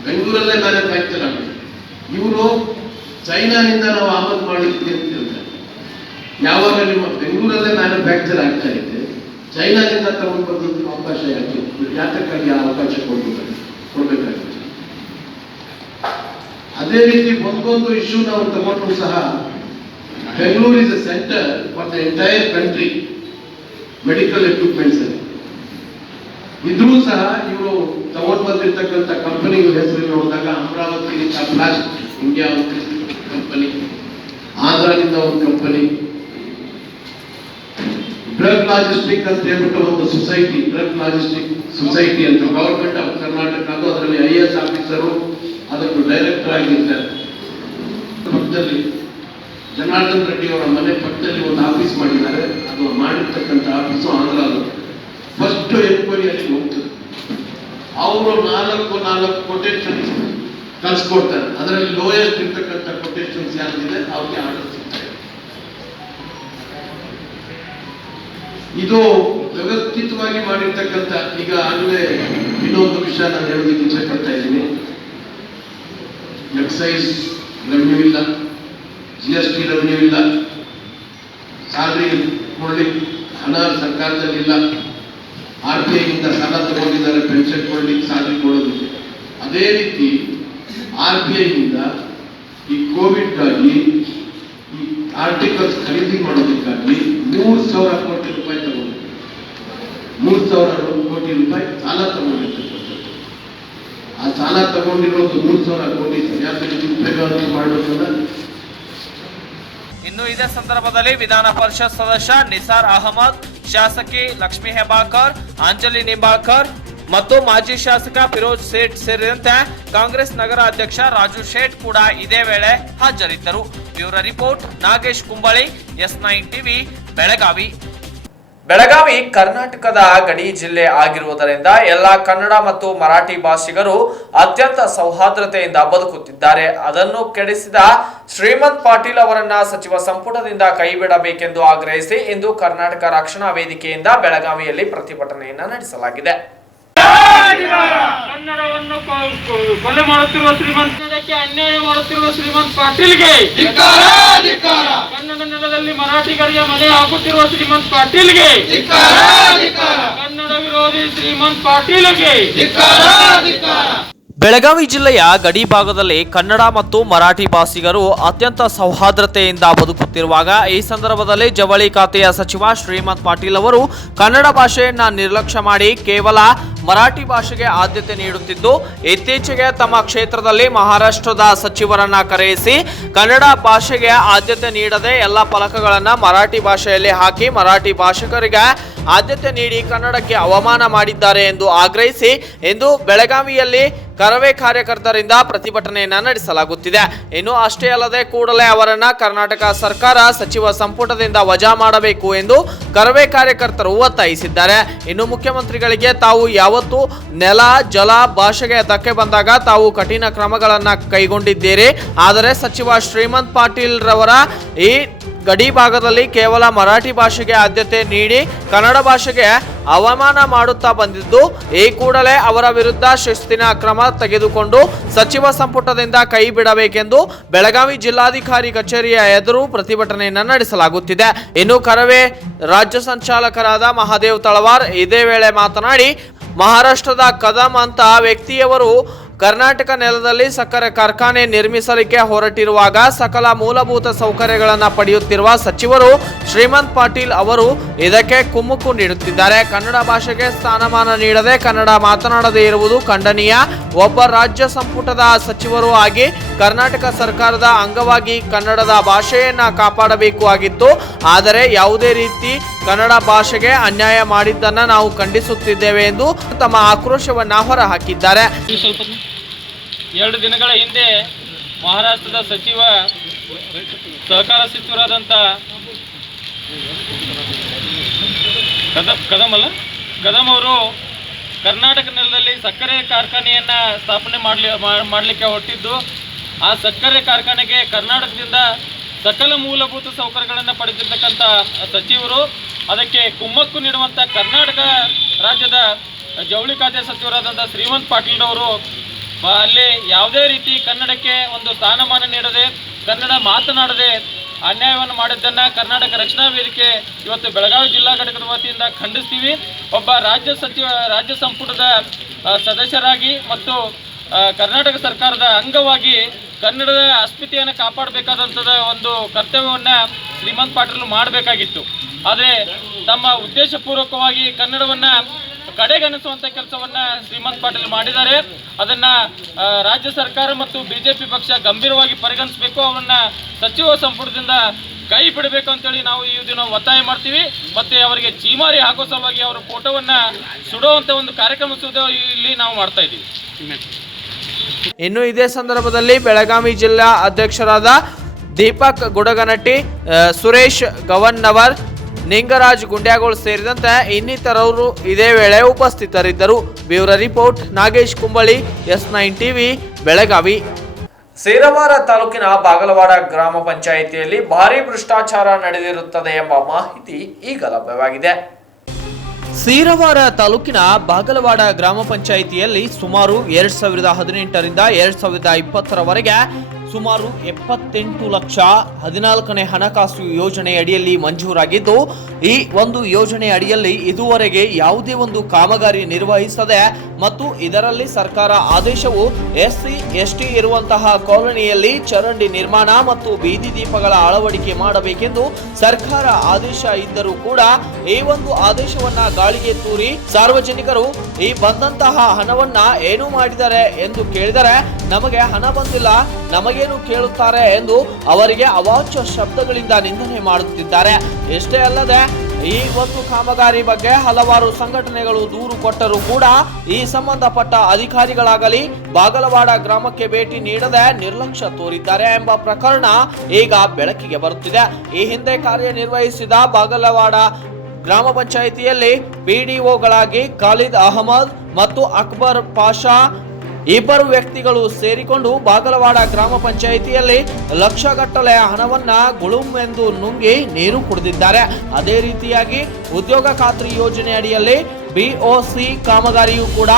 ಬೆಂಗಳೂರಲ್ಲೇ ಮ್ಯಾನುಫ್ಯಾಕ್ಚರ್ ಆಗಿದೆ. ಇವರು ಚೈನಾನಿಂದ ನಾವು ಆಮದು ಮಾಡಿದ್ವಿ ಅಂತ ಹೇಳ್ತಾರೆ. ಯಾವಾಗ ನಿಮ್ಮ ಬೆಂಗಳೂರಲ್ಲೇ ಮ್ಯಾನುಫ್ಯಾಕ್ಚರ್ ಆಗ್ತಾ ಇದೆ, ಚೈನಾದಿಂದ ತಗೊಂಡು ಬಂದದ್ದು ಅವಕಾಶ ಯಾತಕ್ಕಾಗಿ ಆ ಅವಕಾಶ ಕೊಡಬೇಕಾಗಿದೆ. ಅದೇ ರೀತಿ ಒಂದೊಂದು ಇಶ್ಯೂ ನಾವು ತಗೊಂಡು ಸಹ Bengaluru is a centre for the entire country medical equipments ಅಲ್ಲಿ. ಇದ್ರೂ ಸಹ ಇವರು ತಗೊಂಡು ಬಂದಿರ್ತಕ್ಕಂಥ ಕಂಪನಿಗಳ ಹೆಸರು ನೋಡಿದಾಗ ಅಮರಾವತಿ ಫ್ಲಾಶ್ ಇಂಡಿಯಾ ಒಂದು ಕಂಪನಿ, ಆಂಧ್ರದಿಂದ ಒಂದು ಕಂಪನಿ, ಡ್ರಗ್ ಲಾಜಿಸ್ಟಿಕ್ ಅಂತ ಹೇಳ್ಬಿಟ್ಟು ಒಂದು ಸೊಸೈಟಿ, ಡ್ರಗ್ ಲಾಜಿಸ್ಟಿಕ್ ಸೊಸೈಟಿ ಅಂತ ಗವರ್ಮೆಂಟ್ ಆಫ್ ಕರ್ನಾಟಕ, ಅದರಲ್ಲಿ IAS ಆಫೀಸರು ಅದಕ್ಕೆ ಡೈರೆಕ್ಟರ್ ಆಗಿರ್ತಾರೆ. ಪಕ್ಕದಲ್ಲಿ ಜನಾರ್ದನ್ ರೆಡ್ಡಿ ಅವರ ಮನೆ ಪಕ್ಕದಲ್ಲಿ ಒಂದು ಆಫೀಸ್ ಮಾಡಿದ್ದಾರೆ. ಅದು ಮಾಡಿರ್ತಕ್ಕಂಥ ಆಫೀಸು ಆಂಧ್ರದು. ಫಸ್ಟ್ ಎನ್ಕ್ವೈರಿಯಲ್ಲಿ ಹೋಗ್ತದೆ. ಅವರು 4 ಕೊಟೇಶನ್ಸ್ ಕಳ್ಸಿಕೊಡ್ತಾರೆ. ಅದರಲ್ಲಿ ಲೋಯೆಸ್ಟ್ ಇರ್ತಕ್ಕಂಥ ಕೊಟೇಶನ್ಸ್ ಯಾರಿದೆ ಅವ್ರಿಗೆ ಆರ್ಡರ್ ಸಿಗ್ತಾರೆ. ಇದು ವ್ಯವಸ್ಥಿತವಾಗಿ ಮಾಡಿರ್ತಕ್ಕಂಥ. ಈಗ ಆಗಲೇ ಇನ್ನೊಂದು ವಿಷಯ ನಾನು ಹೇಳೋದಕ್ಕೆ ಇಷ್ಟಪಡ್ತಾ ಇದ್ದೀನಿ. ಎಕ್ಸೈಸ್ ರೆವೆನ್ಯೂ ಇಲ್ಲ, GST ರೆವೆನ್ಯೂ ಇಲ್ಲ, ಸ್ಯಾಲರಿ ಕೊಡ್ಲಿಕ್ಕೆ ಹಣ ಸರ್ಕಾರದಲ್ಲಿಲ್ಲ, RBI ಇಂದ ಸಾಲ ತಗೊಂಡಿದ್ದಾರೆ ಪೆನ್ಷನ್ ಕೊಡ್ಲಿಕ್ಕೆ, ಸ್ಯಾಲರಿ ಕೊಡೋದಕ್ಕೆ. ಅದೇ ರೀತಿ RBI ಇಂದ ಈ ಕೋವಿಡ್ಗಾಗಿ ಈ ಆರ್ಟಿಕಲ್ಸ್ ಖರೀದಿ ಮಾಡೋದಕ್ಕಾಗಿ 3,000 ಕೋಟಿ ರೂಪಾಯಿ ತಗೊಂಡಿದ್ದಾರೆ. 3,000 ಕೋಟಿ ರೂಪಾಯಿ ಸಾಲ ತಗೊಂಡಿರ್ತಕ್ಕಂಥದ್ದು. ಆ ಸಾಲ ತಗೊಂಡಿರೋದು 3,000 ಕೋಟಿ ಸರಿಯಾದ ಉಪಯೋಗ ಮಾಡಬೇಕಲ್ಲ. ಇನ್ನು ಇದೇ ಸಂದರ್ಭದಲ್ಲಿ ವಿಧಾನ ಪರಿಷತ್ ಸದಸ್ಯ ನಿಸಾರ್ ಅಹಮದ್, ಶಾಸಕಿ ಲಕ್ಷ್ಮೀ ಹೆಬ್ಬಾಳ್ಕರ್, ಅಂಜಲಿ ನಿಂಬಾಳ್ಕರ್ ಮತ್ತು ಮಾಜಿ ಶಾಸಕ ಫಿರೋಜ್ ಸೇಠ್ ಸೇರಿದಂತೆ ಕಾಂಗ್ರೆಸ್ ನಗರ ಅಧ್ಯಕ್ಷ ರಾಜು ಶೇಟ್ ಕೂಡ ಇದೇ ವೇಳೆ ಹಾಜರಿದ್ದರು. Bureau report Nagesh Kumbali, S9 TV, Belagavi. Belagavi ಕರ್ನಾಟಕದ ಗಡಿ ಜಿಲ್ಲೆ ಆಗಿರುವುದರಿಂದ ಎಲ್ಲ ಕನ್ನಡ ಮತ್ತು ಮರಾಠಿ ಭಾಷಿಗರು ಅತ್ಯಂತ ಸೌಹಾರ್ದತೆಯಿಂದ ಬದುಕುತ್ತಿದ್ದಾರೆ. ಅದನ್ನು ಕೆಡಿಸಿದ ಶ್ರೀಮಂತ್ ಪಾಟೀಲ್ ಅವರನ್ನ ಸಚಿವ ಸಂಪುಟದಿಂದ ಕೈಬಿಡಬೇಕೆಂದು ಆಗ್ರಹಿಸಿ ಇಂದು ಕರ್ನಾಟಕ ರಕ್ಷಣಾ ವೇದಿಕೆಯಿಂದ ಬೆಳಗಾವಿಯಲ್ಲಿ ಪ್ರತಿಭಟನೆಯನ್ನು ನಡೆಸಲಾಗಿದೆ. ಕನ್ನಡವನ್ನು ಕೊಲೆ ಮಾಡುತ್ತಿರುವ ಶ್ರೀಮಂತಕ್ಕೆ ಅನ್ಯಾಯ ಮಾಡುತ್ತಿರುವ ಶ್ರೀಮಂತ್ ಪಾಟೀಲ್ಗೆ, ಕನ್ನಡ ನೆಲದಲ್ಲಿ ಮರಾಠಿಗರಿಗೆ ಮನೆ ಹಾಕುತ್ತಿರುವ ಶ್ರೀಮಂತ್ ಪಾಟೀಲ್ಗೆ, ಕನ್ನಡ ವಿರೋಧಿ ಶ್ರೀಮಂತ್ ಪಾಟೀಲ್ಗೆ. ಬೆಳಗಾವಿ ಜಿಲ್ಲೆಯ ಗಡಿ ಭಾಗದಲ್ಲಿ ಕನ್ನಡ ಮತ್ತು ಮರಾಠಿ ಭಾಷಿಗರು ಅತ್ಯಂತ ಸೌಹಾರ್ದತೆಯಿಂದ ಬದುಕುತ್ತಿರುವಾಗ ಈ ಸಂದರ್ಭದಲ್ಲಿ ಜವಳಿ ಖಾತೆಯ ಸಚಿವ ಶ್ರೀಮಂತ್ ಪಾಟೀಲ್ ಅವರು ಕನ್ನಡ ಭಾಷೆಯನ್ನ ನಿರ್ಲಕ್ಷ್ಯ ಮಾಡಿ ಕೇವಲ ಮರಾಠಿ ಭಾಷೆಗೆ ಆದ್ಯತೆ ನೀಡುತ್ತಿದ್ದು, ಇತ್ತೀಚೆಗೆ ತಮ್ಮ ಕ್ಷೇತ್ರದಲ್ಲಿ ಮಹಾರಾಷ್ಟ್ರದ ಸಚಿವರನ್ನ ಕರೆಯಿಸಿ ಕನ್ನಡ ಭಾಷೆಗೆ ಆದ್ಯತೆ ನೀಡದೆ ಎಲ್ಲ ಫಲಕಗಳನ್ನ ಮರಾಠಿ ಭಾಷೆಯಲ್ಲಿ ಹಾಕಿ ಮರಾಠಿ ಭಾಷಿಕರಿಗೆ ಆದ್ಯತೆ ನೀಡಿ ಕನ್ನಡಕ್ಕೆ ಅವಮಾನ ಮಾಡಿದ್ದಾರೆ ಎಂದು ಆಗ್ರಹಿಸಿ ಇಂದು ಬೆಳಗಾವಿಯಲ್ಲಿ ಕರವೇ ಕಾರ್ಯಕರ್ತರಿಂದ ಪ್ರತಿಭಟನೆಯನ್ನ ನಡೆಸಲಾಗುತ್ತಿದೆ. ಇನ್ನು ಅಷ್ಟೇ ಅಲ್ಲದೆ ಕೂಡಲೇ ಅವರನ್ನ ಕರ್ನಾಟಕ ಸರ್ಕಾರ ಸಚಿವ ಸಂಪುಟದಿಂದ ವಜಾ ಮಾಡಬೇಕು ಎಂದು ಕರವೇ ಕಾರ್ಯಕರ್ತರು ಒತ್ತಾಯಿಸಿದ್ದಾರೆ. ಇನ್ನು ಮುಖ್ಯಮಂತ್ರಿಗಳಿಗೆ ತಾವು ಯಾವತ್ತು ನೆಲ, ಜಲ, ಭಾಷೆಗೆ ಧಕ್ಕೆ ಬಂದಾಗ ತಾವು ಕಠಿಣ ಕ್ರಮಗಳನ್ನ ಕೈಗೊಂಡಿದ್ದೀರಿ. ಆದರೆ ಸಚಿವ ಶ್ರೀಮಂತ್ ಪಾಟೀಲ್ ರವರ ಈ ಗಡಿ ಭಾಗದಲ್ಲಿ ಕೇವಲ ಮರಾಠಿ ಭಾಷೆಗೆ ಆದ್ಯತೆ ನೀಡಿ ಕನ್ನಡ ಭಾಷೆಗೆ ಅವಮಾನ ಮಾಡುತ್ತಾ ಬಂದಿದ್ದು, ಈ ಕೂಡಲೇ ಅವರ ವಿರುದ್ಧ ಶಿಸ್ತಿನ ಕ್ರಮ ತೆಗೆದುಕೊಂಡು ಸಚಿವ ಸಂಪುಟದಿಂದ ಕೈ ಬಿಡಬೇಕೆಂದು ಬೆಳಗಾವಿ ಜಿಲ್ಲಾಧಿಕಾರಿ ಕಚೇರಿಯ ಎದುರು ಪ್ರತಿಭಟನೆಯನ್ನು ನಡೆಸಲಾಗುತ್ತಿದೆ. ಇನ್ನು ಕರವೇ ರಾಜ್ಯ ಸಂಚಾಲಕರಾದ ಮಹಾದೇವ್ ತಳವಾರ್ ಇದೇ ವೇಳೆ ಮಾತನಾಡಿ, ಮಹಾರಾಷ್ಟ್ರದ ಕದಮ್ ಅಂತ ವ್ಯಕ್ತಿಯವರು ಕರ್ನಾಟಕ ನೆಲದಲ್ಲಿ ಸಕ್ಕರೆ ಕಾರ್ಖಾನೆ ನಿರ್ಮಿಸಲಿಕ್ಕೆ ಹೊರಟಿರುವಾಗ ಸಕಲ ಮೂಲಭೂತ ಸೌಕರ್ಯಗಳನ್ನು ಪಡೆಯುತ್ತಿರುವ ಸಚಿವರು ಶ್ರೀಮಂತ್ ಪಾಟೀಲ್ ಅವರು ಇದಕ್ಕೆ ಕುಮ್ಮಕ್ಕು ನೀಡುತ್ತಿದ್ದಾರೆ. ಕನ್ನಡ ಭಾಷೆಗೆ ಸ್ಥಾನಮಾನ ನೀಡದೆ ಕನ್ನಡ ಮಾತನಾಡದೇ ಇರುವುದು ಖಂಡನೀಯ. ಒಬ್ಬ ರಾಜ್ಯ ಸಂಪುಟದ ಸಚಿವರು ಆಗಿ ಕರ್ನಾಟಕ ಸರ್ಕಾರದ ಅಂಗವಾಗಿ ಕನ್ನಡದ ಭಾಷೆಯನ್ನ ಕಾಪಾಡಬೇಕು ಆಗಿತ್ತು. ಆದರೆ ಯಾವುದೇ ರೀತಿ ಕನ್ನಡ ಭಾಷೆಗೆ ಅನ್ಯಾಯ ಮಾಡಿದ್ದನ್ನ ನಾವು ಖಂಡಿಸುತ್ತಿದ್ದೇವೆ ಎಂದು ತಮ್ಮ ಆಕ್ರೋಶವನ್ನ ಹೊರಹಾಕಿದ್ದಾರೆ. ಎರಡು ದಿನಗಳ ಹಿಂದೆ ಮಹಾರಾಷ್ಟ್ರದ ಸಹಕಾರ ಸಚಿವರಾದಂಥ ಕದಮ್ ಅವರು ಕರ್ನಾಟಕ ನೆಲದಲ್ಲಿ ಸಕ್ಕರೆ ಕಾರ್ಖಾನೆಯನ್ನ ಸ್ಥಾಪನೆ ಮಾಡಲಿಕ್ಕೆ ಹೊರಟಿದ್ದು, ಆ ಸಕ್ಕರೆ ಕಾರ್ಖಾನೆಗೆ ಕರ್ನಾಟಕದಿಂದ ಸಕಲ ಮೂಲಭೂತ ಸೌಕರ್ಯಗಳನ್ನು ಪಡೆದಿರ್ತಕ್ಕಂಥ ಸಚಿವರು ಅದಕ್ಕೆ ಕುಮ್ಮಕ್ಕು ನೀಡುವಂಥ ಕರ್ನಾಟಕ ರಾಜ್ಯದ ಜವಳಿ ಖಾತೆ ಸಚಿವರಾದಂಥ ಶ್ರೀಮಂತ್ ಪಾಟೀಲ್ ಅವರು ಅಲ್ಲಿ ಯಾವುದೇ ರೀತಿ ಕನ್ನಡಕ್ಕೆ ಒಂದು ಸ್ಥಾನಮಾನ ನೀಡದೆ ಕನ್ನಡ ಮಾತನಾಡದೆ ಅನ್ಯಾಯವನ್ನು ಮಾಡಿದ್ದನ್ನು ಕರ್ನಾಟಕ ರಕ್ಷಣಾ ವೇದಿಕೆ ಇವತ್ತು ಬೆಳಗಾವಿ ಜಿಲ್ಲಾ ಘಟಕದ ವತಿಯಿಂದ ಖಂಡಿಸ್ತೀವಿ. ಒಬ್ಬ ರಾಜ್ಯ ಸಂಪುಟದ ಸದಸ್ಯರಾಗಿ ಮತ್ತು ಕರ್ನಾಟಕ ಸರ್ಕಾರದ ಅಂಗವಾಗಿ ಕನ್ನಡದ ಅಸ್ಮಿತೆಯನ್ನು ಕಾಪಾಡಬೇಕಾದಂಥದ ಒಂದು ಕರ್ತವ್ಯವನ್ನು ಶ್ರೀಮಂತ್ ಪಾಟೀಲ್ ಮಾಡಬೇಕಾಗಿತ್ತು. ಆದರೆ ತಮ್ಮ ಉದ್ದೇಶಪೂರ್ವಕವಾಗಿ ಕನ್ನಡವನ್ನು ಕಡೆಗಣಿಸುವಂಥ ಕೆಲಸವನ್ನು ಶ್ರೀಮಂತ್ ಪಾಟೀಲ್ ಮಾಡಿದ್ದಾರೆ. ಅದನ್ನು ರಾಜ್ಯ ಸರ್ಕಾರ ಮತ್ತು ಬಿಜೆಪಿ ಪಕ್ಷ ಗಂಭೀರವಾಗಿ ಪರಿಗಣಿಸಬೇಕು. ಅವನ್ನ ಸಚಿವ ಸಂಪುಟದಿಂದ ಕೈ ಬಿಡಬೇಕು ಅಂತೇಳಿ ನಾವು ಈ ದಿನ ಒತ್ತಾಯ ಮಾಡ್ತೀವಿ. ಮತ್ತು ಅವರಿಗೆ ಚೀಮಾರಿ ಹಾಕೋ ಸಲುವಾಗಿ ಅವರ ಫೋಟೋವನ್ನು ಸುಡುವಂಥ ಒಂದು ಕಾರ್ಯಕ್ರಮ ಇಲ್ಲಿ ನಾವು ಮಾಡ್ತಾ ಇದ್ದೀವಿ. ಇನ್ನು ಇದೇ ಸಂದರ್ಭದಲ್ಲಿ ಬೆಳಗಾವಿ ಜಿಲ್ಲಾ ಅಧ್ಯಕ್ಷರಾದ ದೀಪಕ್ ಗುಡಗನಟ್ಟಿ, ಸುರೇಶ್ ಗವನ್ನವರ್, ನಿಂಗರಾಜ್ ಗುಂಡ್ಯಾಗೋಳ್ ಸೇರಿದಂತೆ ಇನ್ನಿತರರು ಇದೇ ವೇಳೆ ಉಪಸ್ಥಿತರಿದ್ದರು. Bureau report Nagesh Kumbali, S9 TV, Belagavi. Seravara ತಾಲೂಕಿನ ಬಾಗಲವಾಡ ಗ್ರಾಮ ಪಂಚಾಯಿತಿಯಲ್ಲಿ ಭಾರೀ ಭ್ರಷ್ಟಾಚಾರ ನಡೆದಿರುತ್ತದೆ ಎಂಬ ಮಾಹಿತಿ ಈಗ ಲಭ್ಯವಾಗಿದೆ. ಸೇರವಾರ ತಾಲೂಕಿನ ಬಾಗಲವಾಡ ಗ್ರಾಮ ಪಂಚಾಯಿತಿಯಲ್ಲಿ ಸುಮಾರು 2018ರಿಂದ 2020ರವರೆಗೆ ಸುಮಾರು 78 ಲಕ್ಷ 14ನೇ ಹಣಕಾಸು ಯೋಜನೆ ಅಡಿಯಲ್ಲಿ ಮಂಜೂರಾಗಿದ್ದು, ಈ ಒಂದು ಯೋಜನೆ ಅಡಿಯಲ್ಲಿ ಇದುವರೆಗೆ ಯಾವುದೇ ಒಂದು ಕಾಮಗಾರಿ ನಿರ್ವಹಿಸದೆ ಮತ್ತು ಇದರಲ್ಲಿ ಸರ್ಕಾರ ಆದೇಶವು SC ST ಇರುವಂತಹ ಕಾಲೋನಿಯಲ್ಲಿ ಚರಂಡಿ ನಿರ್ಮಾಣ ಮತ್ತು ಬೀದಿ ದೀಪಗಳ ಅಳವಡಿಕೆ ಮಾಡಬೇಕೆಂದು ಸರ್ಕಾರ ಆದೇಶ ಇದ್ದರೂ ಕೂಡ ಈ ಒಂದು ಆದೇಶವನ್ನ ಗಾಳಿಗೆ ತೂರಿ ಸಾರ್ವಜನಿಕರು ಈ ಬಂದಂತಹ ಹಣವನ್ನ ಏನು ಮಾಡಿದ್ದಾರೆ ಎಂದು ಕೇಳಿದರೆ ನಮಗೆ ಹಣ ಬಂದಿಲ್ಲ, ನಮಗೇನು ಕೇಳುತ್ತಾರೆ ಎಂದು ಅವರಿಗೆ ಅವಾಚ್ಯ ಶಬ್ದಗಳಿಂದ ನಿಂದನೆ ಮಾಡುತ್ತಿದ್ದಾರೆ. ಇಷ್ಟೇ ಅಲ್ಲದೆ ಈ ಒಂದು ಕಾಮಗಾರಿ ಬಗ್ಗೆ ಹಲವಾರು ಸಂಘಟನೆಗಳು ದೂರು ಕೊಟ್ಟರೂ ಕೂಡ ಈ ಸಂಬಂಧಪಟ್ಟ ಅಧಿಕಾರಿಗಳಾಗಲಿ ಬಾಗಲವಾಡ ಗ್ರಾಮಕ್ಕೆ ಭೇಟಿ ನೀಡದೆ ನಿರ್ಲಕ್ಷ್ಯ ತೋರಿದ್ದಾರೆ ಎಂಬ ಪ್ರಕರಣ ಈಗ ಬೆಳಕಿಗೆ ಬರುತ್ತಿದೆ. ಈ ಹಿಂದೆ ಕಾರ್ಯನಿರ್ವಹಿಸಿದ ಬಾಗಲವಾಡ ಗ್ರಾಮ ಪಂಚಾಯಿತಿಯಲ್ಲಿ PDOಗಳಾಗಿ ಖಾಲಿದ್ ಅಹಮದ್ ಮತ್ತು ಅಕ್ಬರ್ ಪಾಷಾ ಇಬ್ಬರು ವ್ಯಕ್ತಿಗಳು ಸೇರಿಕೊಂಡು ಬಾಗಲವಾಡ ಗ್ರಾಮ ಪಂಚಾಯಿತಿಯಲ್ಲಿ ಲಕ್ಷಗಟ್ಟಲೆ ಹಣವನ್ನ ಗುಳುಂ ಎಂದು ನುಂಗಿ ನೀರು ಕುಡಿದಿದ್ದಾರೆ. ಅದೇ ರೀತಿಯಾಗಿ ಉದ್ಯೋಗ ಖಾತ್ರಿ ಯೋಜನೆ ಅಡಿಯಲ್ಲಿ BOC ಕಾಮಗಾರಿಯೂ ಕೂಡ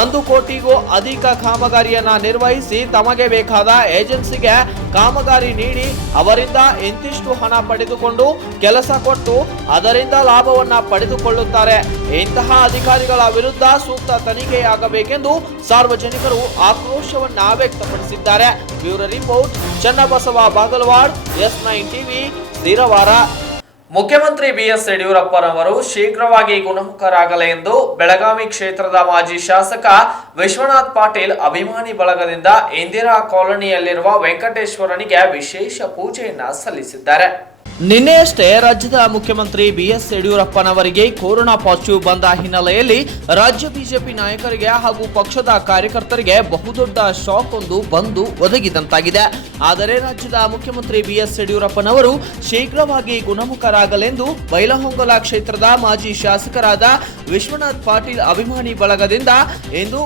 1 ಕೋಟಿಗೂ ಅಧಿಕ ಕಾಮಗಾರಿಯನ್ನ ನಿರ್ವಹಿಸಿ ತಮಗೆ ಬೇಕಾದ ಏಜೆನ್ಸಿಗೆ ಕಾಮಗಾರಿ ನೀಡಿ ಅವರಿಂದ ಇಂತಿಷ್ಟು ಹಣ ಪಡೆದುಕೊಂಡು ಕೆಲಸ ಕೊಟ್ಟು ಅದರಿಂದ ಲಾಭವನ್ನ ಪಡೆದುಕೊಳ್ಳುತ್ತಾರೆ. ಇಂತಹ ಅಧಿಕಾರಿಗಳ ವಿರುದ್ಧ ಸೂಕ್ತ ತನಿಖೆಯಾಗಬೇಕೆಂದು ಸಾರ್ವಜನಿಕರು ಆಕ್ರೋಶವನ್ನ ವ್ಯಕ್ತಪಡಿಸಿದ್ದಾರೆ. Bureau report Channabasava Bagalwad, S9 TV, Seravara. ಮುಖ್ಯಮಂತ್ರಿ BS ಯಡಿಯೂರಪ್ಪನವರು ಶೀಘ್ರವಾಗಿ ಗುಣಮುಖರಾಗಲಿ ಎಂದು ಬೆಳಗಾವಿ ಕ್ಷೇತ್ರದ ಮಾಜಿ ಶಾಸಕ ವಿಶ್ವನಾಥ್ ಪಾಟೀಲ್ ಅಭಿಮಾನಿ ಬಳಗದಿಂದ ಇಂದಿರಾ ಕಾಲೋನಿಯಲ್ಲಿರುವ ವೆಂಕಟೇಶ್ವರನಿಗೆ ವಿಶೇಷ ಪೂಜೆಯನ್ನ ಸಲ್ಲಿಸಿದ್ದಾರೆ. ನಿನ್ನೆಯಷ್ಟೇ ರಾಜ್ಯದ ಮುಖ್ಯಮಂತ್ರಿ BS ಯಡಿಯೂರಪ್ಪನವರಿಗೆ ಕೊರೋನಾ ಪಾಸಿಟಿವ್ ಬಂದ ಹಿನ್ನೆಲೆಯಲ್ಲಿ ರಾಜ್ಯ ಬಿಜೆಪಿ ನಾಯಕರಿಗೆ ಹಾಗೂ ಪಕ್ಷದ ಕಾರ್ಯಕರ್ತರಿಗೆ ಬಹುದೊಡ್ಡ ಶಾಕ್ ಒಂದು ಬಂದು ಒದಗಿದಂತಾಗಿದೆ. ಆದರೆ ರಾಜ್ಯದ ಮುಖ್ಯಮಂತ್ರಿ BS ಯಡಿಯೂರಪ್ಪನವರು ಶೀಘ್ರವಾಗಿ ಗುಣಮುಖರಾಗಲೆಂದು ಬೈಲಹೊಂಗಲ ಕ್ಷೇತ್ರದ ಮಾಜಿ ಶಾಸಕರಾದ ವಿಶ್ವನಾಥ್ ಪಾಟೀಲ್ ಅಭಿಮಾನಿ ಬಳಗದಿಂದ ಇಂದು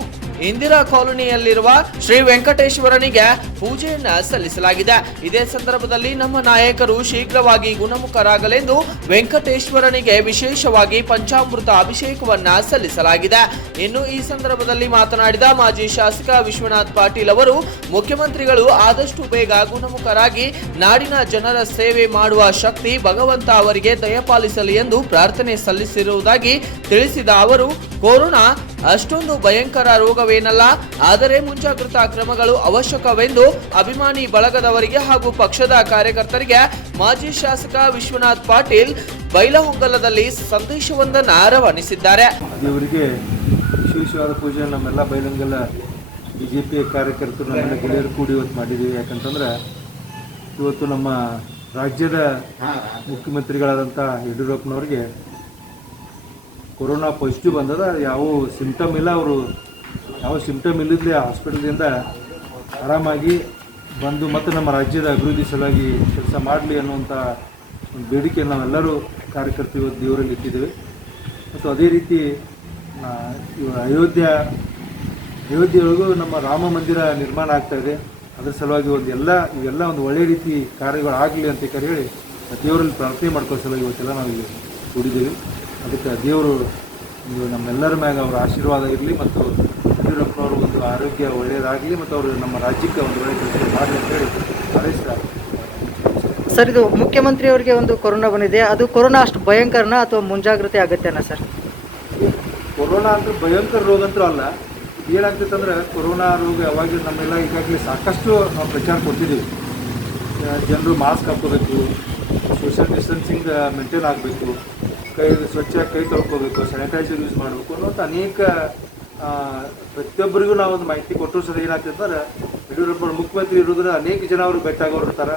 ಇಂದಿರಾ ಕಾಲೋನಿಯಲ್ಲಿರುವ ಶ್ರೀ ವೆಂಕಟೇಶ್ವರನಿಗೆ ಪೂಜೆಯನ್ನ ಸಲ್ಲಿಸಲಾಗಿದೆ. ಇದೇ ಸಂದರ್ಭದಲ್ಲಿ ನಮ್ಮ ನಾಯಕರು ಶೀಘ್ರವಾಗಿ ಗುಣಮುಖರಾಗಲೆಂದು ವೆಂಕಟೇಶ್ವರನಿಗೆ ವಿಶೇಷವಾಗಿ ಪಂಚಾಮೃತ ಅಭಿಷೇಕವನ್ನ ಸಲ್ಲಿಸಲಾಗಿದೆ. ಇನ್ನು ಈ ಸಂದರ್ಭದಲ್ಲಿ ಮಾತನಾಡಿದ ಮಾಜಿ ಶಾಸಕ ವಿಶ್ವನಾಥ್ ಪಾಟೀಲ್ ಅವರು ಮುಖ್ಯಮಂತ್ರಿಗಳು ಆದಷ್ಟು ಬೇಗ ಗುಣಮುಖರಾಗಿ ನಾಡಿನ ಜನರ ಸೇವೆ ಮಾಡುವ ಶಕ್ತಿ ಭಗವಂತ ಅವರಿಗೆ ದಯಪಾಲಿಸಲಿ ಎಂದು ಪ್ರಾರ್ಥನೆ ಸಲ್ಲಿಸಿರುವುದಾಗಿ ತಿಳಿಸಿದ ಅವರು ಕೊರೋನಾ ಅಷ್ಟೊಂದು ಭಯಂಕರ ರೋಗವೇನಲ್ಲ, ಆದರೆ ಮುಂಜಾಗ್ರತಾ ಕ್ರಮಗಳು ಅವಶ್ಯಕವೆಂದು ಅಭಿಮಾನಿ ಬಳಗದವರಿಗೆ ಹಾಗೂ ಪಕ್ಷದ ಕಾರ್ಯಕರ್ತರಿಗೆ ಮಾಜಿ ಶಾಸಕ ವಿಶ್ವನಾಥ್ ಪಾಟೀಲ್ ಬೈಲಹೊಂಗಲದಲ್ಲಿ ಸಂದೇಶವೊಂದನ್ನು ರವಾನಿಸಿದ್ದಾರೆ. ದೇವರಿಗೆ ವಿಶೇಷವಾದ ಪೂಜೆ ನಮ್ಮೆಲ್ಲ ಬೈಲಹೊಂಗಲ ಬಿಜೆಪಿ ಕಾರ್ಯಕರ್ತರು ನಮ್ಮೆಲ್ಲ ಗೆಳೆಯರು ಕೂಡಿ ಇವತ್ತು ಮಾಡಿದ್ದೀವಿ. ಯಾಕಂತಂದ್ರೆ ಇವತ್ತು ನಮ್ಮ ರಾಜ್ಯದ ಮುಖ್ಯಮಂತ್ರಿಗಳಾದಂಥ ಯಡಿಯೂರಪ್ಪನವ್ರಿಗೆ ಕೊರೋನಾ ಪಾಸಿಟಿವ್ ಬಂದದ. ಯಾವ ಸಿಂಪ್ಟಮ್ ಇಲ್ಲ, ಅವರು ಯಾವ ಸಿಂಪ್ಟಮ್ ಇಲ್ಲದ್ಲೇ ಹಾಸ್ಪಿಟಲ್ದಿಂದ ಆರಾಮಾಗಿ ಬಂದು ಮತ್ತು ನಮ್ಮ ರಾಜ್ಯದ ಅಭಿವೃದ್ಧಿ ಸಲುವಾಗಿ ಕೆಲಸ ಮಾಡಲಿ ಅನ್ನುವಂಥ ಒಂದು ಬೇಡಿಕೆ ನಾವೆಲ್ಲರೂ ಕಾರ್ಯಕರ್ತರು ಇವತ್ತು ದೇವರಲ್ಲಿ ಇಟ್ಟಿದ್ದೇವೆ. ಮತ್ತು ಅದೇ ರೀತಿ ಅಯೋಧ್ಯೆಯೊಳಗೂ ನಮ್ಮ ರಾಮ ಮಂದಿರ ನಿರ್ಮಾಣ ಆಗ್ತಾಯಿದೆ. ಅದರ ಸಲುವಾಗಿ ಇವೆಲ್ಲ ಒಂದು ಒಳ್ಳೆಯ ರೀತಿ ಕಾರ್ಯಗಳಾಗಲಿ ಅಂತ ಹೇಳಿ ದೇವರಲ್ಲಿ ಪ್ರಾರ್ಥನೆ ಮಾಡ್ಕೊಳ್ಳೋ ಸಲುವಾಗಿ ಇವತ್ತೆಲ್ಲ ನಾವು ಇಲ್ಲಿ ಕೂಡಿದ್ದೇವೆ. ಅದಕ್ಕೆ ದೇವರು ನಮ್ಮೆಲ್ಲರ ಮ್ಯಾಗ ಅವರ ಆಶೀರ್ವಾದ ಇರಲಿ ಮತ್ತು ಯಡಿಯೂರಪ್ಪನವರು ಒಂದು ಆರೋಗ್ಯ ಒಳ್ಳೆಯದಾಗಲಿ ಮತ್ತು ಅವರು ನಮ್ಮ ರಾಜ್ಯಕ್ಕೆ ಒಂದು ಒಳ್ಳೆಯ ಕೆಲಸ ಮಾಡಲಿ ಅಂತೇಳಿ ಹಾರೈಸ್ತಾರೆ. ಸರ್, ಇದು ಮುಖ್ಯಮಂತ್ರಿಯವರಿಗೆ ಒಂದು ಕೊರೋನಾ ಬಂದಿದೆ, ಅದು ಕೊರೋನಾ ಅಷ್ಟು ಭಯಂಕರನ ಅಥವಾ ಮುಂಜಾಗ್ರತೆ ಆಗುತ್ತೇನಾ ಸರ್? ಕೊರೋನಾ ಅಂತೂ ಭಯಂಕರ ರೋಗ ಅಂತೂ ಅಲ್ಲ. ಏನಾಗ್ತೈತೆ ಅಂದರೆ ಕೊರೋನಾ ರೋಗ ಯಾವಾಗ ನಮ್ಮೆಲ್ಲ ಈಗಾಗಲೇ ಸಾಕಷ್ಟು ನಾವು ಪ್ರಚಾರ ಕೊಡ್ತಿದ್ದೀವಿ. ಜನರು ಮಾಸ್ಕ್ ಹಾಕ್ಕೋಬೇಕು, ಸೋಷಿಯಲ್ ಡಿಸ್ಟೆನ್ಸಿಂಗ್ ಮೇಂಟೈನ್ ಆಗಬೇಕು, ಸ್ವಚ್ಛ ಕೈ ತೊಳ್ಕೋಬೇಕು, ಸ್ಯಾನಿಟೈಸರ್ ಯೂಸ್ ಮಾಡಬೇಕು ಅನ್ನೋಂಥ ಅನೇಕ ಪ್ರತಿಯೊಬ್ಬರಿಗೂ ನಾವು ಒಂದು ಮಾಹಿತಿ ಕೊಟ್ಟರು ಸಹ ಏನಾಗ್ತದೆ ಅಂದ್ರೆ ಯಡಿಯೂರಪ್ಪರು ಮುಖ್ಯಮಂತ್ರಿ ಇರೋದ್ರೆ ಅನೇಕ ಜನ ಅವರು ಭೇಟಿಯಾಗೋರು ಇರ್ತಾರೆ.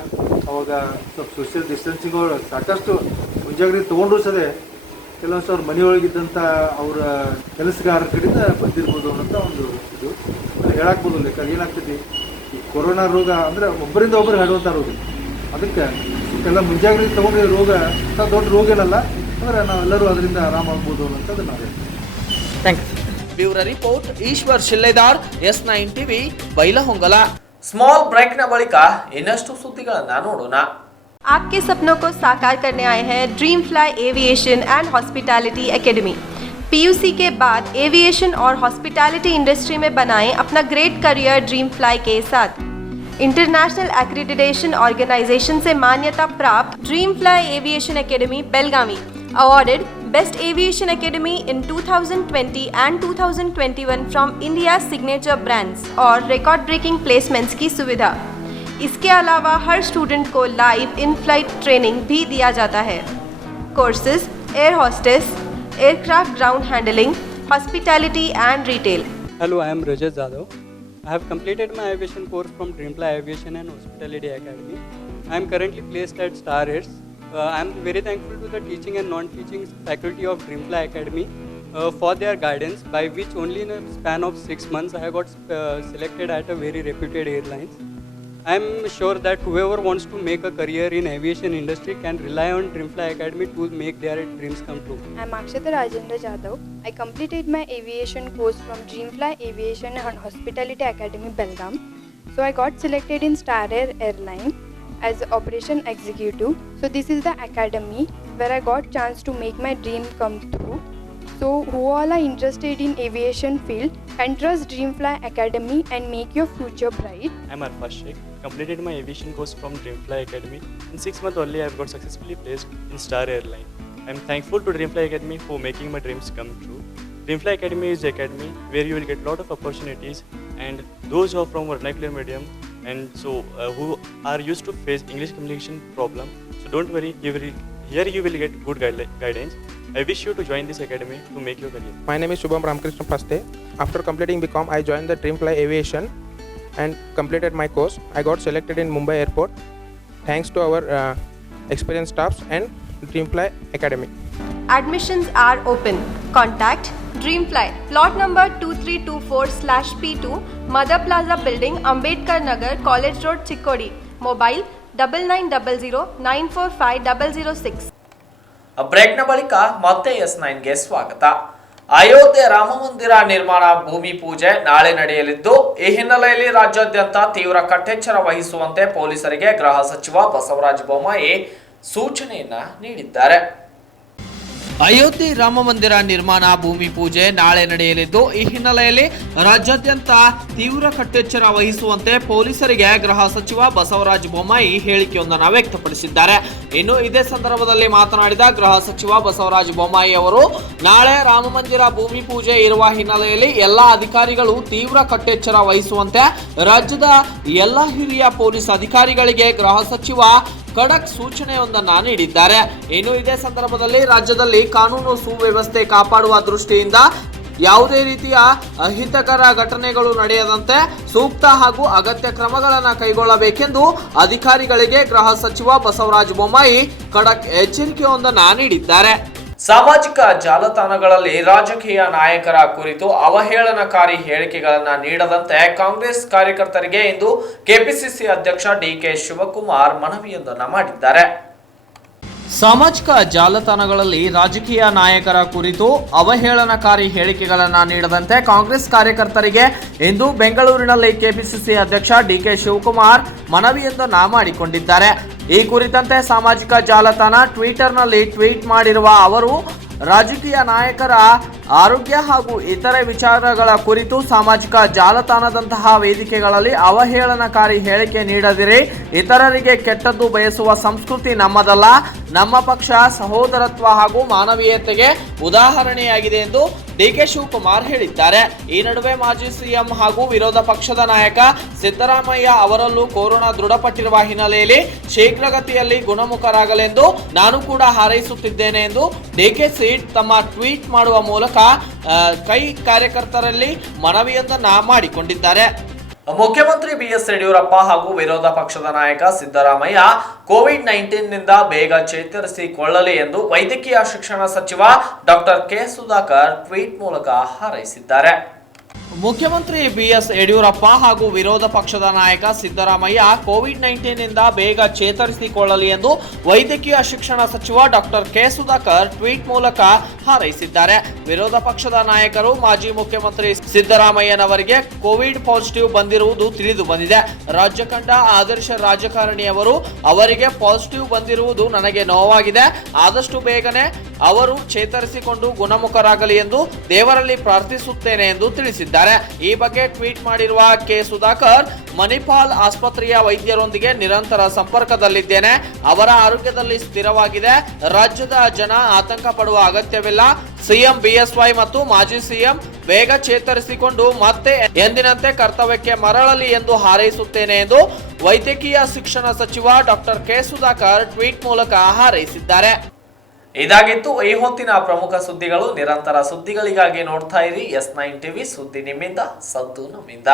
ಅವಾಗ ಸ್ವಲ್ಪ ಸೋಷಿಯಲ್ ಡಿಸ್ಟೆನ್ಸಿಂಗ್ ಅವರು ಸಾಕಷ್ಟು ಮುಂಜಾಗ್ರತೆ ತೊಗೊಂಡ್ರು ಸಹ ಕೆಲವೊಂದು ಅವ್ರ ಮನೆಯೊಳಗಿದ್ದಂಥ ಅವರ ಕೆಲಸಗಾರರ ಕಡೆಯಿಂದ ಬಂದಿರ್ಬೋದು ಅನ್ನೋಂಥ ಒಂದು ಇದು ಹೇಳಾಕ್ಬೋದು. ಲೆಕ್ಕ ಏನಾಗ್ತೈತಿ, ಈ ಕೊರೋನಾ ರೋಗ ಅಂದರೆ ಒಬ್ಬರಿಂದ ಒಬ್ಬರು ಹರಡುವಂಥ ರೋಗ. ಅದಕ್ಕೆ ಎಲ್ಲ ಮುಂಜಾಗ್ರತೆ ತೊಗೊಂಡ್ರೆ ರೋಗ ದೊಡ್ಡ ರೋಗ ಏನಲ್ಲ, ಅಂದರೆ ನಾವೆಲ್ಲರೂ ಅದರಿಂದ ಆರಾಮಾಗ್ಬೋದು ಅನ್ನೋಂಥದ್ದು ನಾವು ಹೇಳ್ತೀವಿ. Thank you. Bureau report Eshwar Shilledar, S9 TV, Bailhongal. Small ಬ್ರೇಕ್ನ ಬಳಿಕ ಇನ್ನಷ್ಟು ಸುದ್ದಿಗಳನ್ನು ನೋಡೋಣ. आपके सपनों को साकार करने आए हैं dream fly aviation and hospitality academy. PUC के बाद एविएशन और हॉस्पिटैलिटी इंडस्ट्री में बनाएं अपना ग्रेट करियर ड्रीम फ्लाई के साथ। इंटरनेशनल एक्रेडिटेशन ऑर्गेनाइजेशन से मान्यता प्राप्त dream fly aviation academy Belagavi awarded best aviation academy in 2020 and 2021 from India signature brands और रिकॉर्ड ब्रेकिंग प्लेसमेंट्स की सुविधा। इसके अलावा हर स्टूडेंट को लाइव इन फ्लाइट ट्रेनिंग भी दिया जाता है। Courses air hostess, aircraft ground handling, hospitality and retail. Hello, I am Rajat Jadhav. I have completed my aviation course from Dreamfly Aviation and Hospitality Academy. I am currently placed at Star Airs. I am very thankful to the teaching and non-teaching faculty of Dreamfly Academy for their guidance, by which only in a span of 6 months I have got selected at a very reputed airlines. I am sure that whoever wants to make a career in aviation industry can rely on Dreamfly Academy to make their dreams come true. I am Akshata Rajendra Jadhav. I completed my aviation course from Dreamfly Aviation and Hospitality Academy, Belgaum. So I got selected in Star Air Airline as operation executive. So this is the academy where I got chance to make my dream come true. So who all are interested in aviation field can trust Dreamfly Academy and make your future bright. I am Arfaz Sheikh. Completed my aviation course from Dreamfly Academy. In 6 months only I have got successfully placed in Star Airline. I am thankful to Dreamfly Academy for making my dreams come true. Dreamfly Academy is the academy where you will get a lot of opportunities, and those who are from vernacular medium and so who are used to face English communication problem, so don't worry, here you will get good guidance. I wish you to join this academy to make your career. My name is Shubham Ramakrishna Paste. After completing BCom, I joined the Dreamfly Aviation and completed my course. I got selected in Mumbai Airport thanks to our experienced staffs and Dreamfly Academy. Admissions are open. Contact Dreamfly, plot number 2324/P2, Mother Plaza Building, Ambedkar Nagar, College Road, Chikkodi. Mobile 9900945006. ಬ್ರೇಕ್ನ ಬಳಿಕ ಮತ್ತೆ S9ಗೆ ಸ್ವಾಗತ. ಅಯೋಧ್ಯೆ ರಾಮ ಮಂದಿರ ನಿರ್ಮಾಣ ಭೂಮಿ ಪೂಜೆ ನಾಳೆ ನಡೆಯಲಿದ್ದು, ಈ ಹಿನ್ನೆಲೆಯಲ್ಲಿ ರಾಜ್ಯಾದ್ಯಂತ ತೀವ್ರ ಕಟ್ಟೆಚ್ಚರ ವಹಿಸುವಂತೆ ಪೊಲೀಸರಿಗೆ ಗೃಹ ಸಚಿವ ಬಸವರಾಜ ಬೊಮ್ಮಾಯಿ ಸೂಚನೆಯನ್ನ ನೀಡಿದ್ದಾರೆ. ಅಯೋಧ್ಯೆ ರಾಮ ಮಂದಿರ ನಿರ್ಮಾಣ ಭೂಮಿ ಪೂಜೆ ನಾಳೆ ನಡೆಯಲಿದ್ದು ಈ ಹಿನ್ನೆಲೆಯಲ್ಲಿ ರಾಜ್ಯಾದ್ಯಂತ ತೀವ್ರ ಕಟ್ಟೆಚ್ಚರ ವಹಿಸುವಂತೆ ಪೊಲೀಸರಿಗೆ ಗೃಹ ಸಚಿವ ಬಸವರಾಜ ಬೊಮ್ಮಾಯಿ ಹೇಳಿಕೆಯೊಂದನ್ನು ವ್ಯಕ್ತಪಡಿಸಿದ್ದಾರೆ. ಇನ್ನು ಇದೇ ಸಂದರ್ಭದಲ್ಲಿ ಮಾತನಾಡಿದ ಗೃಹ ಸಚಿವ ಬಸವರಾಜ ಬೊಮ್ಮಾಯಿ ಅವರು ನಾಳೆ ರಾಮ ಮಂದಿರ ಭೂಮಿ ಪೂಜೆ ಇರುವ ಹಿನ್ನೆಲೆಯಲ್ಲಿ ಎಲ್ಲಾ ಅಧಿಕಾರಿಗಳು ತೀವ್ರ ಕಟ್ಟೆಚ್ಚರ ವಹಿಸುವಂತೆ ರಾಜ್ಯದ ಎಲ್ಲ ಹಿರಿಯ ಪೊಲೀಸ್ ಅಧಿಕಾರಿಗಳಿಗೆ ಗೃಹ ಸಚಿವ ಖಡಕ್ ಸೂಚನೆಯೊಂದನ್ನು ನೀಡಿದ್ದಾರೆ. ಇನ್ನು ಇದೇ ಸಂದರ್ಭದಲ್ಲಿ ರಾಜ್ಯದಲ್ಲಿ ಕಾನೂನು ಸುವ್ಯವಸ್ಥೆ ಕಾಪಾಡುವ ದೃಷ್ಟಿಯಿಂದ ಯಾವುದೇ ರೀತಿಯ ಅಹಿತಕರ ಘಟನೆಗಳು ನಡೆಯದಂತೆ ಸೂಕ್ತ ಹಾಗೂ ಅಗತ್ಯ ಕ್ರಮಗಳನ್ನು ಕೈಗೊಳ್ಳಬೇಕೆಂದು ಅಧಿಕಾರಿಗಳಿಗೆ ಗೃಹ ಸಚಿವ ಬಸವರಾಜ ಬೊಮ್ಮಾಯಿ ಖಡಕ್ ಎಚ್ಚರಿಕೆಯೊಂದನ್ನು ನೀಡಿದ್ದಾರೆ. ಸಾಮಾಜಿಕ ಜಾಲತಾಣಗಳಲ್ಲಿ ರಾಜಕೀಯ ನಾಯಕರ ಕುರಿತು ಅವಹೇಳನಕಾರಿ ಹೇಳಿಕೆಗಳನ್ನು ನೀಡದಂತೆ ಕಾಂಗ್ರೆಸ್ ಕಾರ್ಯಕರ್ತರಿಗೆ ಇಂದು ಕೆಪಿಸಿಸಿ ಅಧ್ಯಕ್ಷ ಡಿಕೆ ಶಿವಕುಮಾರ್ ಮನವಿಯೊಂದನ್ನು ಮಾಡಿದ್ದಾರೆ. ಸಾಮಾಜಿಕ ಜಾಲತಾಣಗಳಲ್ಲಿ ರಾಜಕೀಯ ನಾಯಕರ ಕುರಿತು ಅವಹೇಳನಕಾರಿ ಹೇಳಿಕೆಗಳನ್ನು ನೀಡದಂತೆ ಕಾಂಗ್ರೆಸ್ ಕಾರ್ಯಕರ್ತರಿಗೆ ಇಂದು ಬೆಂಗಳೂರಿನಲ್ಲಿ ಕೆಪಿಸಿಸಿ ಅಧ್ಯಕ್ಷ ಡಿಕೆ ಶಿವಕುಮಾರ್ ಮನವಿಯೊಂದನ್ನು ಮಾಡಿಕೊಂಡಿದ್ದಾರೆ. ಈ ಕುರಿತಂತೆ ಸಾಮಾಜಿಕ ಜಾಲತಾಣ ಟ್ವಿಟರ್ನಲ್ಲಿ ಟ್ವೀಟ್ ಮಾಡಿರುವ ಅವರು ರಾಜಕೀಯ ನಾಯಕರ ಆರೋಗ್ಯ ಹಾಗೂ ಇತರೆ ವಿಚಾರಗಳ ಕುರಿತು ಸಾಮಾಜಿಕ ಜಾಲತಾಣದಂತಹ ವೇದಿಕೆಗಳಲ್ಲಿ ಅವಹೇಳನಕಾರಿ ಹೇಳಿಕೆ ನೀಡದಿರಿ. ಇತರರಿಗೆ ಕೆಟ್ಟದ್ದು ಬಯಸುವ ಸಂಸ್ಕೃತಿ ನಮ್ಮದಲ್ಲ. ನಮ್ಮ ಪಕ್ಷ ಸಹೋದರತ್ವ ಹಾಗೂ ಮಾನವೀಯತೆಗೆ ಉದಾಹರಣೆಯಾಗಿದೆ ಎಂದು ಡಿಕೆ ಶಿವಕುಮಾರ್ ಹೇಳಿದ್ದಾರೆ. ಈ ನಡುವೆ ಮಾಜಿ ಸಿಎಂ ಹಾಗೂ ವಿರೋಧ ಪಕ್ಷದ ನಾಯಕ ಸಿದ್ದರಾಮಯ್ಯ ಅವರಲ್ಲೂ ಕೊರೋನಾ ದೃಢಪಟ್ಟಿರುವ ಹಿನ್ನೆಲೆಯಲ್ಲಿ ಶೀಘ್ರಗತಿಯಲ್ಲಿ ಗುಣಮುಖರಾಗಲೆಂದು ನಾನು ಕೂಡ ಹಾರೈಸುತ್ತಿದ್ದೇನೆ ಎಂದು ಡಿಕೆಶಿ ತಮ್ಮ ಟ್ವೀಟ್ ಮಾಡುವ ಮೂಲಕ ಕೈ ಕಾರ್ಯಕರ್ತರಲ್ಲಿ ಮನವಿಯೊಂದನ್ನು ಮಾಡಿಕೊಂಡಿದ್ದಾರೆ. ಮುಖ್ಯಮಂತ್ರಿ ಬಿಎಸ್ ಯಡಿಯೂರಪ್ಪ ಹಾಗೂ ವಿರೋಧ ಪಕ್ಷದ ನಾಯಕ ಸಿದ್ದರಾಮಯ್ಯ ಕೋವಿಡ್-19 ನಿಂದ ಬೇಗ ಚೇತರಿಸಿಕೊಳ್ಳಲಿ ಎಂದು ವೈದ್ಯಕೀಯ ಶಿಕ್ಷಣ ಸಚಿವ ಡಾಕ್ಟರ್ ಕೆ ಸುಧಾಕರ್ ಟ್ವೀಟ್ ಮೂಲಕ ಹಾರೈಸಿದ್ದಾರೆ. ಮುಖ್ಯಮಂತ್ರಿ ಬಿಎಸ್ ಯಡಿಯೂರಪ್ಪ ಹಾಗೂ ವಿರೋಧ ಪಕ್ಷದ ನಾಯಕ ಸಿದ್ದರಾಮಯ್ಯ ಕೋವಿಡ್-19 ನಿಂದ ಬೇಗ ಚೇತರಿಸಿಕೊಳ್ಳಲಿ ಎಂದು ವೈದ್ಯಕೀಯ ಶಿಕ್ಷಣ ಸಚಿವ ಡಾಕ್ಟರ್ ಕೆ ಸುಧಾಕರ್ ಟ್ವೀಟ್ ಮೂಲಕ ಹಾರೈಸಿದ್ದಾರೆ. ವಿರೋಧ ಪಕ್ಷದ ನಾಯಕರು ಮಾಜಿ ಮುಖ್ಯಮಂತ್ರಿ ಸಿದ್ದರಾಮಯ್ಯನವರಿಗೆ ಕೋವಿಡ್ ಪಾಸಿಟಿವ್ ಬಂದಿರುವುದು ತಿಳಿದು ಬಂದಿದೆ. ರಾಜ್ಯ ಕಂಡ ಆದರ್ಶ ರಾಜಕಾರಣಿಯವರು ಅವರಿಗೆ ಪಾಸಿಟಿವ್ ಬಂದಿರುವುದು ನನಗೆ ನೋವಾಗಿದೆ. ಆದಷ್ಟು ಬೇಗನೆ ಅವರು ಚೇತರಿಸಿಕೊಂಡು ಗುಣಮುಖರಾಗಲಿ ಎಂದು ದೇವರಲ್ಲಿ ಪ್ರಾರ್ಥಿಸುತ್ತೇನೆ ಎಂದು ತಿಳಿಸಿದ್ದಾರೆ. ಈ ಬಗ್ಗೆ ಟ್ವೀಟ್ ಮಾಡಿರುವ ಕೆ ಸುಧಾಕರ್, ಮಣಿಪಾಲ್ ಆಸ್ಪತ್ರೆಯ ವೈದ್ಯರೊಂದಿಗೆ ನಿರಂತರ ಸಂಪರ್ಕದಲ್ಲಿದ್ದೇನೆ. ಅವರ ಆರೋಗ್ಯದಲ್ಲಿ ಸ್ಥಿರವಾಗಿದೆ. ರಾಜ್ಯದ ಜನ ಆತಂಕ ಪಡುವ ಅಗತ್ಯವಿಲ್ಲ. ಸಿಎಂ ಬಿಎಸ್ವೈ ಮತ್ತು ಮಾಜಿ ಸಿಎಂ ಬೇಗ ಚೇತರಿಸಿಕೊಂಡು ಮತ್ತೆ ಎಂದಿನಂತೆ ಕರ್ತವ್ಯಕ್ಕೆ ಮರಳಲಿ ಎಂದು ಹಾರೈಸುತ್ತೇನೆ ಎಂದು ವೈದ್ಯಕೀಯ ಶಿಕ್ಷಣ ಸಚಿವ ಡಾಕ್ಟರ್ ಕೆ ಸುಧಾಕರ್ ಟ್ವೀಟ್ ಮೂಲಕ ಹಾರೈಸಿದ್ದಾರೆ. ಇದಾಗಿತ್ತು ಈ ಹೊತ್ತಿನ ಪ್ರಮುಖ ಸುದ್ದಿಗಳು. ನಿರಂತರ ಸುದ್ದಿಗಳಿಗಾಗಿ ನೋಡ್ತಾ ಇರಿ S9 ಟಿವಿ. ಸುದ್ದಿ ನಿಮ್ಮಿಂದ, ಸದ್ದು ನಮ್ಮಿಂದ.